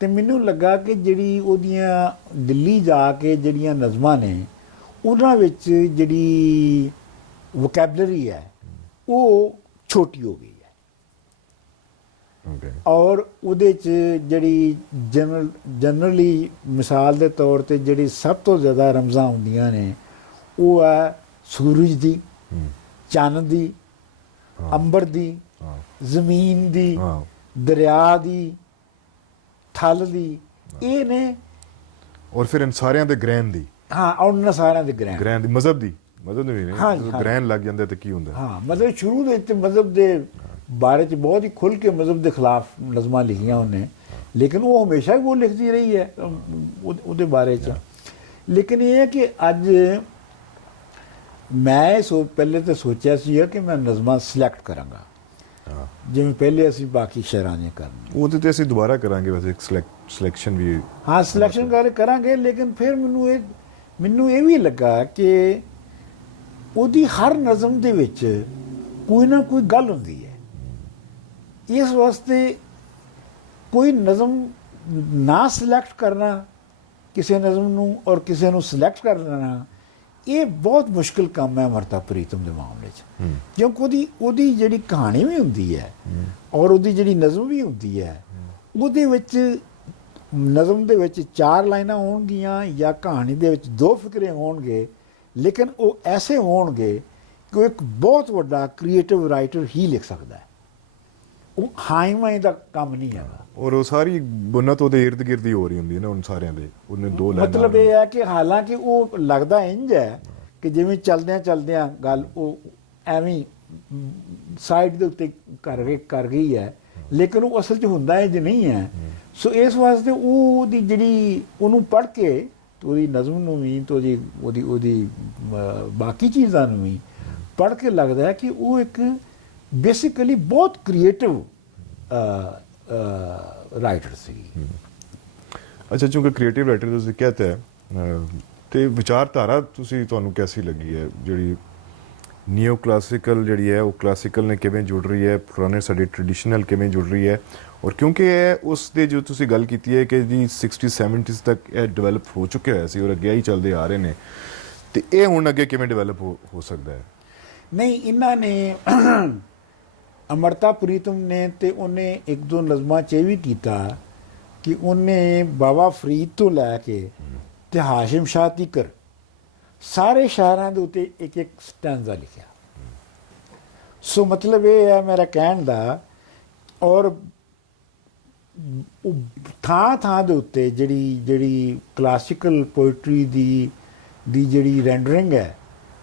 ਤੇ ਮੈਨੂੰ ਲੱਗਾ ਕਿ ਜਿਹੜੀ ਉਹਦੀਆਂ ਦਿੱਲੀ ਜਾ ਕੇ ਜਿਹੜੀਆਂ ਨਜ਼ਮਾਂ ਨੇ ਉਹਨਾਂ ਵਿੱਚ ਜਿਹੜੀ ਵੋਕੈਬਲਰੀ ਹੈ ਉਹ ਛੋਟੀ ਹੋ ਗਈ ਹੈ ਓਕੇ ਔਰ ਉਹਦੇ 'ਚ ਜਿਹੜੀ ਜਨਰਲੀ ਮਿਸਾਲ ਦੇ ਤੌਰ ਤੇ ਜਿਹੜੀ ਸਭ ਤੋਂ ਜ਼ਿਆਦਾ ਰਮਜ਼ਾਂ ਹੁੰਦੀਆਂ ਨੇ ਉਹ ਹੈ ਸੂਰਜ ਦੀ, ਚੰਨ ਦੀ, ਅੰਬਰ ਦੀ, ਹਾਂ ਜ਼ਮੀਨ ਦੀ, ਹਾਂ ਦਰਿਆ ਦੀ, ਥਲ ਦੀ, ਇਹ ਨੇ। ਔਰ ਫਿਰ ਇਨ ਸਾਰਿਆਂ ਦੇ ਗ੍ਰਹਿਣ ਦੀ ਹਾਂ ਉਹਨਾਂ ਸਾਰਿਆਂ ਦੇ ਗ੍ਰਹਿਣ। ਗ੍ਰਹਿਣ ਦੀ ਮਜ਼ਹਬ ਦੀ ਵੀ ਨਹੀਂ ਹਾਂ, ਜਦੋਂ ਹਾਂ। ਗ੍ਰਹਿਣ ਲੱਗ ਜਾਂਦੇ ਤਾਂ ਕੀ ਹੁੰਦਾ? ਹਾਂ ਮਤਲਬ ਸ਼ੁਰੂ ਦੇ ਵਿੱਚ ਮਜ਼ਹਬ ਦੇ ਬਾਰੇ 'ਚ ਬਹੁਤ ਹੀ ਖੁੱਲ੍ਹ ਕੇ ਮਜ਼ਹਬ ਦੇ ਖਿਲਾਫ ਨਜ਼ਮਾਂ ਲਿਖੀਆਂ ਉਹਨੇ, ਲੇਕਿਨ ਉਹ ਹਮੇਸ਼ਾ ਹੀ ਉਹ ਲਿਖਦੀ ਰਹੀ ਹੈ ਉਹਦੇ ਬਾਰੇ 'ਚ। ਲੇਕਿਨ ਇਹ ਹੈ ਕਿ ਅੱਜ ਮੈਂ ਪਹਿਲੇ ਤਾਂ ਸੋਚਿਆ ਸੀ ਕਿ ਮੈਂ ਨਜ਼ਮਾਂ ਸਿਲੈਕਟ ਕਰਾਂਗਾ ਹਾਂ ਜਿਵੇਂ ਪਹਿਲੇ ਅਸੀਂ ਬਾਕੀ ਸ਼ਹਿਰਾਂ ਨੇ ਕਰਨੀ। ਉਹਦੇ ਤੇ ਅਸੀਂ ਦੁਬਾਰਾ ਕਰਾਂਗੇ ਵੈਸੇ ਸਿਲੈਕਸ਼ਨ ਵੀ। ਹਾਂ ਸਿਲੈਕਸ਼ਨ ਕਰਾਂਗੇ, ਲੇਕਿਨ ਫਿਰ ਮੈਨੂੰ ਇਹ ਵੀ ਲੱਗਾ ਕਿ ਉਹਦੀ ਹਰ ਨਜ਼ਮ ਦੇ ਵਿੱਚ ਕੋਈ ਨਾ ਕੋਈ ਗੱਲ ਹੁੰਦੀ ਹੈ। ਇਸ ਵਾਸਤੇ ਕੋਈ ਨਜ਼ਮ ਨਾ ਸਿਲੈਕਟ ਕਰਨਾ ਕਿਸੇ ਨਜ਼ਮ ਨੂੰ ਔਰ ਕਿਸੇ ਨੂੰ ਸਿਲੈਕਟ ਕਰ ਲੈਣਾ, ਇਹ ਬਹੁਤ ਮੁਸ਼ਕਿਲ ਕੰਮ ਹੈ ਅਮਰਤਾ ਪ੍ਰੀਤਮ ਦੇ ਮਾਮਲੇ 'ਚ, ਕਿਉਂਕਿ ਉਹਦੀ ਜਿਹੜੀ ਕਹਾਣੀ ਵੀ ਹੁੰਦੀ ਹੈ ਔਰ ਉਹਦੀ ਜਿਹੜੀ ਨਜ਼ਮ ਵੀ ਹੁੰਦੀ ਹੈ, ਉਹਦੇ ਵਿੱਚ ਨਜ਼ਮ ਦੇ ਵਿੱਚ 4 ਲਾਈਨਾਂ ਹੋਣਗੀਆਂ ਜਾਂ ਕਹਾਣੀ ਦੇ ਵਿੱਚ 2 ਫਿਕਰੇ ਹੋਣਗੇ, ਲੇਕਿਨ ਉਹ ਐਸੇ ਹੋਣਗੇ ਕਿ ਉਹ ਇੱਕ ਬਹੁਤ ਵੱਡਾ ਕ੍ਰੀਏਟਿਵ ਰਾਈਟਰ ਹੀ ਲਿਖ ਸਕਦਾ ਹੈ। ਉਹ ਹਾਈਮਾਈ ਦਾ ਕੰਮ ਨਹੀਂ ਹੈਗਾ। ਔਰ ਉਹ ਸਾਰੀ ਬੁਨਤ ਉਹਦੇ ਇਰਦ ਗਿਰਦ ਹੀ ਹੋ ਰਹੀ ਹੁੰਦੀ ਹੈ ਨਾ ਉਨ ਸਾਰਿਆਂ ਦੇ। ਉਹਨੇ 2 ਲਾਈਨਾਂ ਮਤਲਬ ਇਹ ਹੈ ਕਿ ਹਾਲਾਂਕਿ ਉਹ ਲੱਗਦਾ ਇੰਜ ਹੈ ਕਿ ਜਿਵੇਂ ਚਲਦਿਆਂ ਗੱਲ ਉਹ ਐਵੇਂ ਸਾਈਡ ਦੇ ਉੱਤੇ ਕਰ ਗਈ ਹੈ, ਲੇਕਿਨ ਉਹ ਅਸਲ 'ਚ ਹੁੰਦਾ ਇੰਜ ਨਹੀਂ ਹੈ। ਸੋ ਇਸ ਵਾਸਤੇ ਉਹਦੀ ਜਿਹੜੀ ਉਹਨੂੰ ਪੜ੍ਹ ਕੇ ਉਹਦੀ ਨਜ਼ਮ ਨੂੰ ਵੀ ਤੇ ਉਹਦੀ ਬਾਕੀ ਚੀਜ਼ਾਂ ਨੂੰ ਵੀ ਪੜ੍ਹ ਕੇ ਲੱਗਦਾ ਹੈ ਕਿ ਉਹ ਇੱਕ ਬੇਸਿਕਲੀ ਬਹੁਤ ਕ੍ਰੀਏਟਿਵ ਰਾਈਟਰ ਸੀ। ਅੱਛਾ, ਚूंकि ਕ੍ਰੀਏਟਿਵ ਰਾਈਟਰ ਤੁਸੀਂ ਕਹਤੇ ਹੈ ਤੇ ਵਿਚਾਰਧਾਰਾ ਤੁਹਾਨੂੰ ਕੈਸੀ ਲੱਗੀ ਹੈ ਜਿਹੜੀ ਨਿਓ ਕਲਾਸਿਕਲ ਜਿਹੜੀ ਹੈ ਉਹ ਕਲਾਸਿਕਲ ਨੇ ਕਿਵੇਂ ਜੁੜ ਰਹੀ ਹੈ, ਪੁਰਾਣੇ ਸਾਡੇ ਟ੍ਰੈਡੀਸ਼ਨਲ ਕਿਵੇਂ ਜੁੜ ਰਹੀ ਹੈ? ਔਰ ਕਿਉਂਕਿ ਇਹ ਉਸ ਦੇ ਜੋ ਤੁਸੀਂ ਗੱਲ ਕੀਤੀ ਹੈ ਕਿ ਜੀ 60-70s ਤੱਕ ਇਹ ਡਿਵੈਲਪ ਹੋ ਚੁੱਕਿਆ ਹੋਇਆ ਸੀ ਔਰ ਅੱਗੇ ਹੀ ਚੱਲਦੇ ਆ ਰਹੇ ਨੇ, ਤੇ ਇਹ ਹੁਣ ਅੱਗੇ ਕਿਵੇਂ ਡਿਵੈਲਪ ਹੋ ਸਕਦਾ ਹੈ? ਨਹੀਂ, ਇਹਨਾਂ ਨੇ ਅਮਰਤਾ ਪ੍ਰੀਤਮ ਨੇ ਤੇ ਉਹਨੇ 1-2 ਨਜ਼ਮਾਂ 'ਚ ਇਹ ਵੀ ਕੀਤਾ ਕਿ ਉਹਨੇ ਬਾਬਾ ਫਰੀਦ ਤੋਂ ਲੈ ਕੇ ਤੇ ਹਾਸ਼ਿਮ ਸ਼ਾਹ ਤੀਕਰ ਸਾਰੇ ਸ਼ਾਇਰਾਂ ਦੇ ਉੱਤੇ ਇੱਕ ਸਟੈਂਜ਼ਾ ਲਿਖਿਆ। ਸੋ ਮਤਲਬ ਇਹ ਹੈ ਮੇਰਾ ਕਹਿਣ ਦਾ, ਔਰ ਥਾਂ ਦੇ ਉੱਤੇ ਜਿਹੜੀ ਕਲਾਸੀਕਲ ਪੋਇਟਰੀ ਦੀ ਜਿਹੜੀ ਰੈਂਡਰਿੰਗ ਹੈ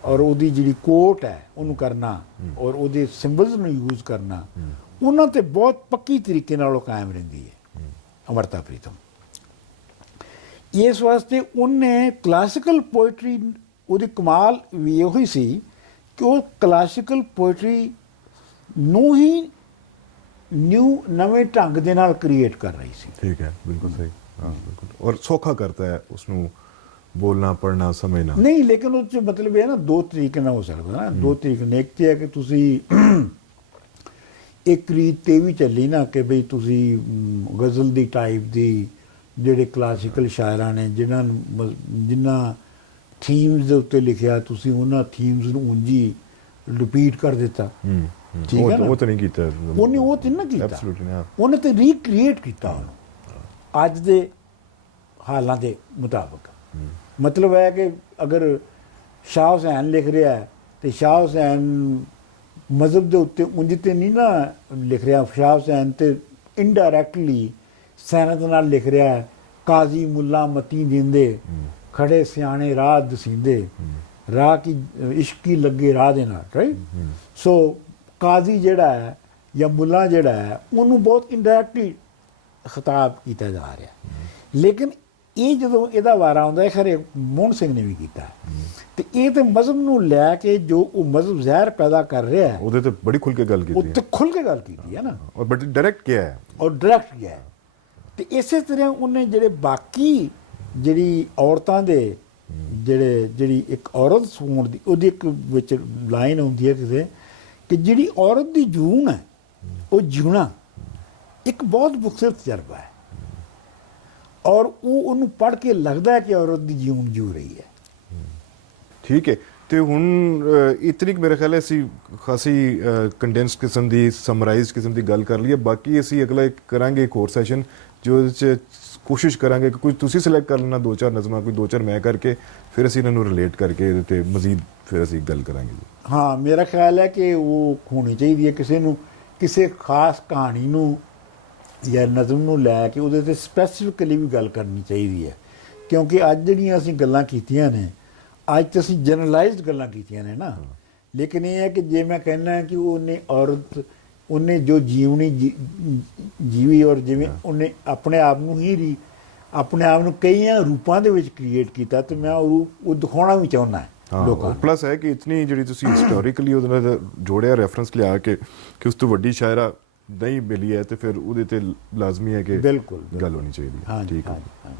ਔਰ ਉਹਦੀ ਜਿਹੜੀ ਕੋਟ ਹੈ ਉਹਨੂੰ ਕਰਨਾ ਔਰ ਉਹਦੇ ਸਿੰਬਲਸ ਨੂੰ ਯੂਜ਼ ਕਰਨਾ, ਉਹਨਾਂ ਤੇ ਬਹੁਤ ਪੱਕੀ ਤਰੀਕੇ ਨਾਲ ਉਹ ਕਾਇਮ ਰਹਿੰਦੀ ਹੈ ਅਮਰਤਾ ਪ੍ਰੀਤਮ। ਇਸ ਵਾਸਤੇ ਉਹਨੇ ਕਲਾਸੀਕਲ ਪੋਇਟਰੀ, ਉਹਦੀ ਕਮਾਲ ਵੀ ਇਹੋ ਹੀ ਸੀ ਕਿ ਉਹ ਕਲਾਸੀਕਲ ਪੋਇਟਰੀ ਨੂੰ ਹੀ ਨਵੇਂ ਢੰਗ ਦੇ ਨਾਲ ਕ੍ਰੀਏਟ ਕਰ ਰਹੀ ਸੀ। ਠੀਕ ਹੈ, ਬਿਲਕੁਲ ਸਹੀ। ਹਾਂ ਬਿਲਕੁਲ, ਔਰ ਸੌਖਾ ਕਰਤਾ ਹੈ ਉਸਨੂੰ ਬੋਲਣਾ, ਪੜ੍ਹਨਾ, ਸਮਝਣਾ। ਨਹੀਂ, ਲੇਕਿਨ ਉਹ 'ਚ ਮਤਲਬ ਇਹ ਨਾ 2 ਤਰੀਕੇ ਨਾਲ ਹੋ ਸਕਦਾ ਨਾ। 2 ਤਰੀਕੇ ਨੇ। ਇੱਕ ਤੇ ਹੈ ਕਿ ਤੁਸੀਂ ਇੱਕ ਰੀਤ ਤੇ ਵੀ ਚੱਲੀ ਨਾ ਕਿ ਬਈ ਤੁਸੀਂ ਗਜ਼ਲ ਦੀ ਟਾਈਪ ਦੀ ਜਿਹੜੇ ਕਲਾਸੀਕਲ ਸ਼ਾਇਰਾਂ ਨੇ ਜਿਨ੍ਹਾਂ ਥੀਮਸ ਦੇ ਉੱਤੇ ਲਿਖਿਆ, ਤੁਸੀਂ ਉਹਨਾਂ ਥੀਮਸ ਨੂੰ ਉਂਝੀ ਰਿਪੀਟ ਕਰ ਦਿੱਤਾ। ਠੀਕ ਹੈ ਨਾ? ਉਹ ਤਾਂ ਨਹੀਂ ਕੀਤਾ ਉਹਨੇ, ਉਹ ਤੇ ਨਾ ਕੀਤਾ। ਐਬਸੋਲੂਟਲੀ ਨਹੀਂ। ਉਹਨੇ ਤੇ ਰੀਕ੍ਰੀਏਟ ਕੀਤਾ ਉਹਨੂੰ ਅੱਜ ਦੇ ਹਾਲਾਂ ਦੇ ਮੁਤਾਬਕ। ਮਤਲਬ ਹੈ ਕਿ ਅਗਰ ਸ਼ਾਹ ਹੁਸੈਨ ਲਿਖ ਰਿਹਾ ਹੈ ਤੇ ਸ਼ਾਹ ਹੁਸੈਨ ਮਜ਼ਹਬ ਦੇ ਉੱਤੇ ਉਂਝ ਤੇ ਨਹੀਂ ਨਾ ਲਿਖ ਰਿਹਾ। ਸ਼ਾਹ ਹੁਸੈਨ ਤੇ ਇਨਡਾਇਰੈਕਟਲੀ ਸੈਨਤ ਨਾਲ ਲਿਖ ਰਿਹਾ ਹੈ, ਕਾਜ਼ੀ ਮੁੱਲਾ ਮਤੀ ਦਿੰਦੇ ਖੜੇ ਸਿਆਣੇ ਰਾਹ ਦਸੀਂਦੇ ਰਾਹ ਕੀ ਇਸ਼ਕੀ ਲੱਗੇ ਰਾਹ ਦੇ ਨਾਲ, ਰਾਈਟ? ਸੋ ਕਾਜ਼ੀ ਜਿਹੜਾ ਹੈ ਜਾਂ ਮੁੱਲਾ ਜਿਹੜਾ ਹੈ ਉਹਨੂੰ ਬਹੁਤ ਇਨਡਾਇਰੈਕਟਲੀ ਖਿਤਾਬ ਕੀਤਾ ਜਾ ਰਿਹਾ। ਲੇਕਿਨ ਇਹ ਜਦੋਂ ਇਹਦਾ ਵਾਰਾ ਆਉਂਦਾ ਹੈ, ਖਰੇ ਮੋਹਨ ਸਿੰਘ ਨੇ ਵੀ ਕੀਤਾ, ਤੇ ਇਹ ਤੇ ਮਜ਼ਹਬ ਨੂੰ ਲੈ ਕੇ ਜੋ ਉਹ ਮਜ਼ਹਬ ਜ਼ਹਿਰ ਪੈਦਾ ਕਰ ਰਿਹਾ ਹੈ ਉਹਦੇ ਤੇ ਬੜੀ ਖੁੱਲ ਕੇ ਗੱਲ ਕੀਤੀ ਹੈ। ਉੱਤੇ ਖੁੱਲ ਕੇ ਗੱਲ ਕੀਤੀ ਹੈ ਨਾ, ਔਰ ਬਟ ਡਾਇਰੈਕਟ ਕਿਹਾ ਹੈ ਔਰ ਡਾਇਰੈਕਟ ਕਿਹਾ ਹੈ। ਤੇ ਇਸੇ ਤਰ੍ਹਾਂ ਉਹਨੇ ਜਿਹੜੇ ਬਾਕੀ ਜਿਹੜੀ ਔਰਤਾਂ ਦੇ ਜਿਹੜੀ ਇੱਕ ਔਰਤ ਹੋਣ ਦੀ ਉਹਦੀ ਇੱਕ ਵਿੱਚ ਲਾਈਨ ਆਉਂਦੀ ਹੈ ਕਿਸੇ ਕਿ ਜਿਹੜੀ ਔਰਤ ਦੀ ਜੂਨ ਹੈ ਉਹ ਜਿਉਣਾ ਇੱਕ ਬਹੁਤ ਮੁਖਤਲਿਫ ਤਜਰਬਾ ਹੈ, ਔਰ ਉਹਨੂੰ ਪੜ੍ਹ ਕੇ ਲੱਗਦਾ ਹੈ ਕਿ ਔਰਤ ਦੀ ਜੂਨ ਜੂ ਰਹੀ ਹੈ। ਠੀਕ ਹੈ, ਤੇ ਹੁਣ ਇਤਨੀ ਕੁ ਮੇਰੇ ਖਿਆਲ ਹੈ ਅਸੀਂ ਖਾਸੀ ਕੰਡੈਂਸ ਕਿਸਮ ਦੀ ਸਮਰਾਈਜ਼ਡ ਕਿਸਮ ਦੀ ਗੱਲ ਕਰ ਲਈਏ। ਬਾਕੀ ਅਸੀਂ ਅਗਲਾ ਇੱਕ ਕਰਾਂਗੇ ਇੱਕ ਹੋਰ ਸੈਸ਼ਨ ਜੋ ਇਹਦੇ 'ਚ ਕੋਸ਼ਿਸ਼ ਕਰਾਂਗੇ ਕਿ ਕੁਝ ਤੁਸੀਂ ਸਿਲੈਕਟ ਕਰ ਲੈਣਾ 2-4 ਨਜ਼ਮਾਂ, ਕੋਈ 2-4 ਮੈਂ ਕਰਕੇ, ਫਿਰ ਅਸੀਂ ਇਹਨਾਂ ਨੂੰ ਰਿਲੇਟ ਕਰਕੇ ਇਹਦੇ 'ਤੇ ਮਜ਼ੀਦ ਫਿਰ ਅਸੀਂ ਗੱਲ ਕਰਾਂਗੇ ਜੀ। ਹਾਂ, ਮੇਰਾ ਖਿਆਲ ਹੈ ਕਿ ਉਹ ਹੋਣੀ ਚਾਹੀਦੀ ਹੈ ਕਿਸੇ ਨੂੰ ਕਿਸੇ ਖਾਸ ਕਹਾਣੀ ਨੂੰ ਜਾਂ ਨਜ਼ਮ ਨੂੰ ਲੈ ਕੇ ਉਹਦੇ 'ਤੇ ਸਪੈਸੀਫਿਕਲੀ ਵੀ ਗੱਲ ਕਰਨੀ ਚਾਹੀਦੀ ਹੈ, ਕਿਉਂਕਿ ਅੱਜ ਜਿਹੜੀਆਂ ਅਸੀਂ ਗੱਲਾਂ ਕੀਤੀਆਂ ਨੇ ਅੱਜ ਤਾਂ ਅਸੀਂ ਜਨਰਲਾਈਜ਼ਡ ਗੱਲਾਂ ਕੀਤੀਆਂ ਨੇ ਨਾ, ਲੇਕਿਨ ਇਹ ਹੈ ਕਿ ਜੇ ਮੈਂ ਕਹਿੰਦਾ ਕਿ ਉਹਨੇ ਔਰਤ ਉਹਨੇ ਜੋ ਜੀਵਨੀ ਜੀਵੀ ਔਰ ਜਿਵੇਂ ਉਹਨੇ ਆਪਣੇ ਆਪ ਨੂੰ ਹੀ ਆਪਣੇ ਆਪ ਨੂੰ ਕਈਆਂ ਰੂਪਾਂ ਦੇ ਵਿੱਚ ਕ੍ਰੀਏਟ ਕੀਤਾ, ਤੇ ਮੈਂ ਉਹ ਦਿਖਾਉਣਾ ਵੀ ਚਾਹੁੰਦਾ ਲੋਕਾਂ ਨੂੰ। ਪਲੱਸ ਹੈ ਕਿ ਇਤਨੀ ਜਿਹੜੀ ਤੁਸੀਂ ਹਿਸਟੋਰੀਕਲੀ ਉਹਦੇ ਨਾਲ ਜੋੜਿਆ ਰੈਫਰੈਂਸ ਲਿਆ ਕੇ ਕਿ ਉਸ ਤੋਂ ਵੱਡੀ ਸ਼ਾਇਰਾ ਨਹੀਂ ਮਿਲੀ ਹੈ, ਤੇ ਫਿਰ ਉਹਦੇ ਤੇ ਲਾਜ਼ਮੀ ਹੈ ਕਿ ਬਿਲਕੁਲ ਗੱਲ ਹੋਣੀ ਚਾਹੀਦੀ ਹੈ। ਹਾਂ ਠੀਕ ਹੈ। ਹਾਂ।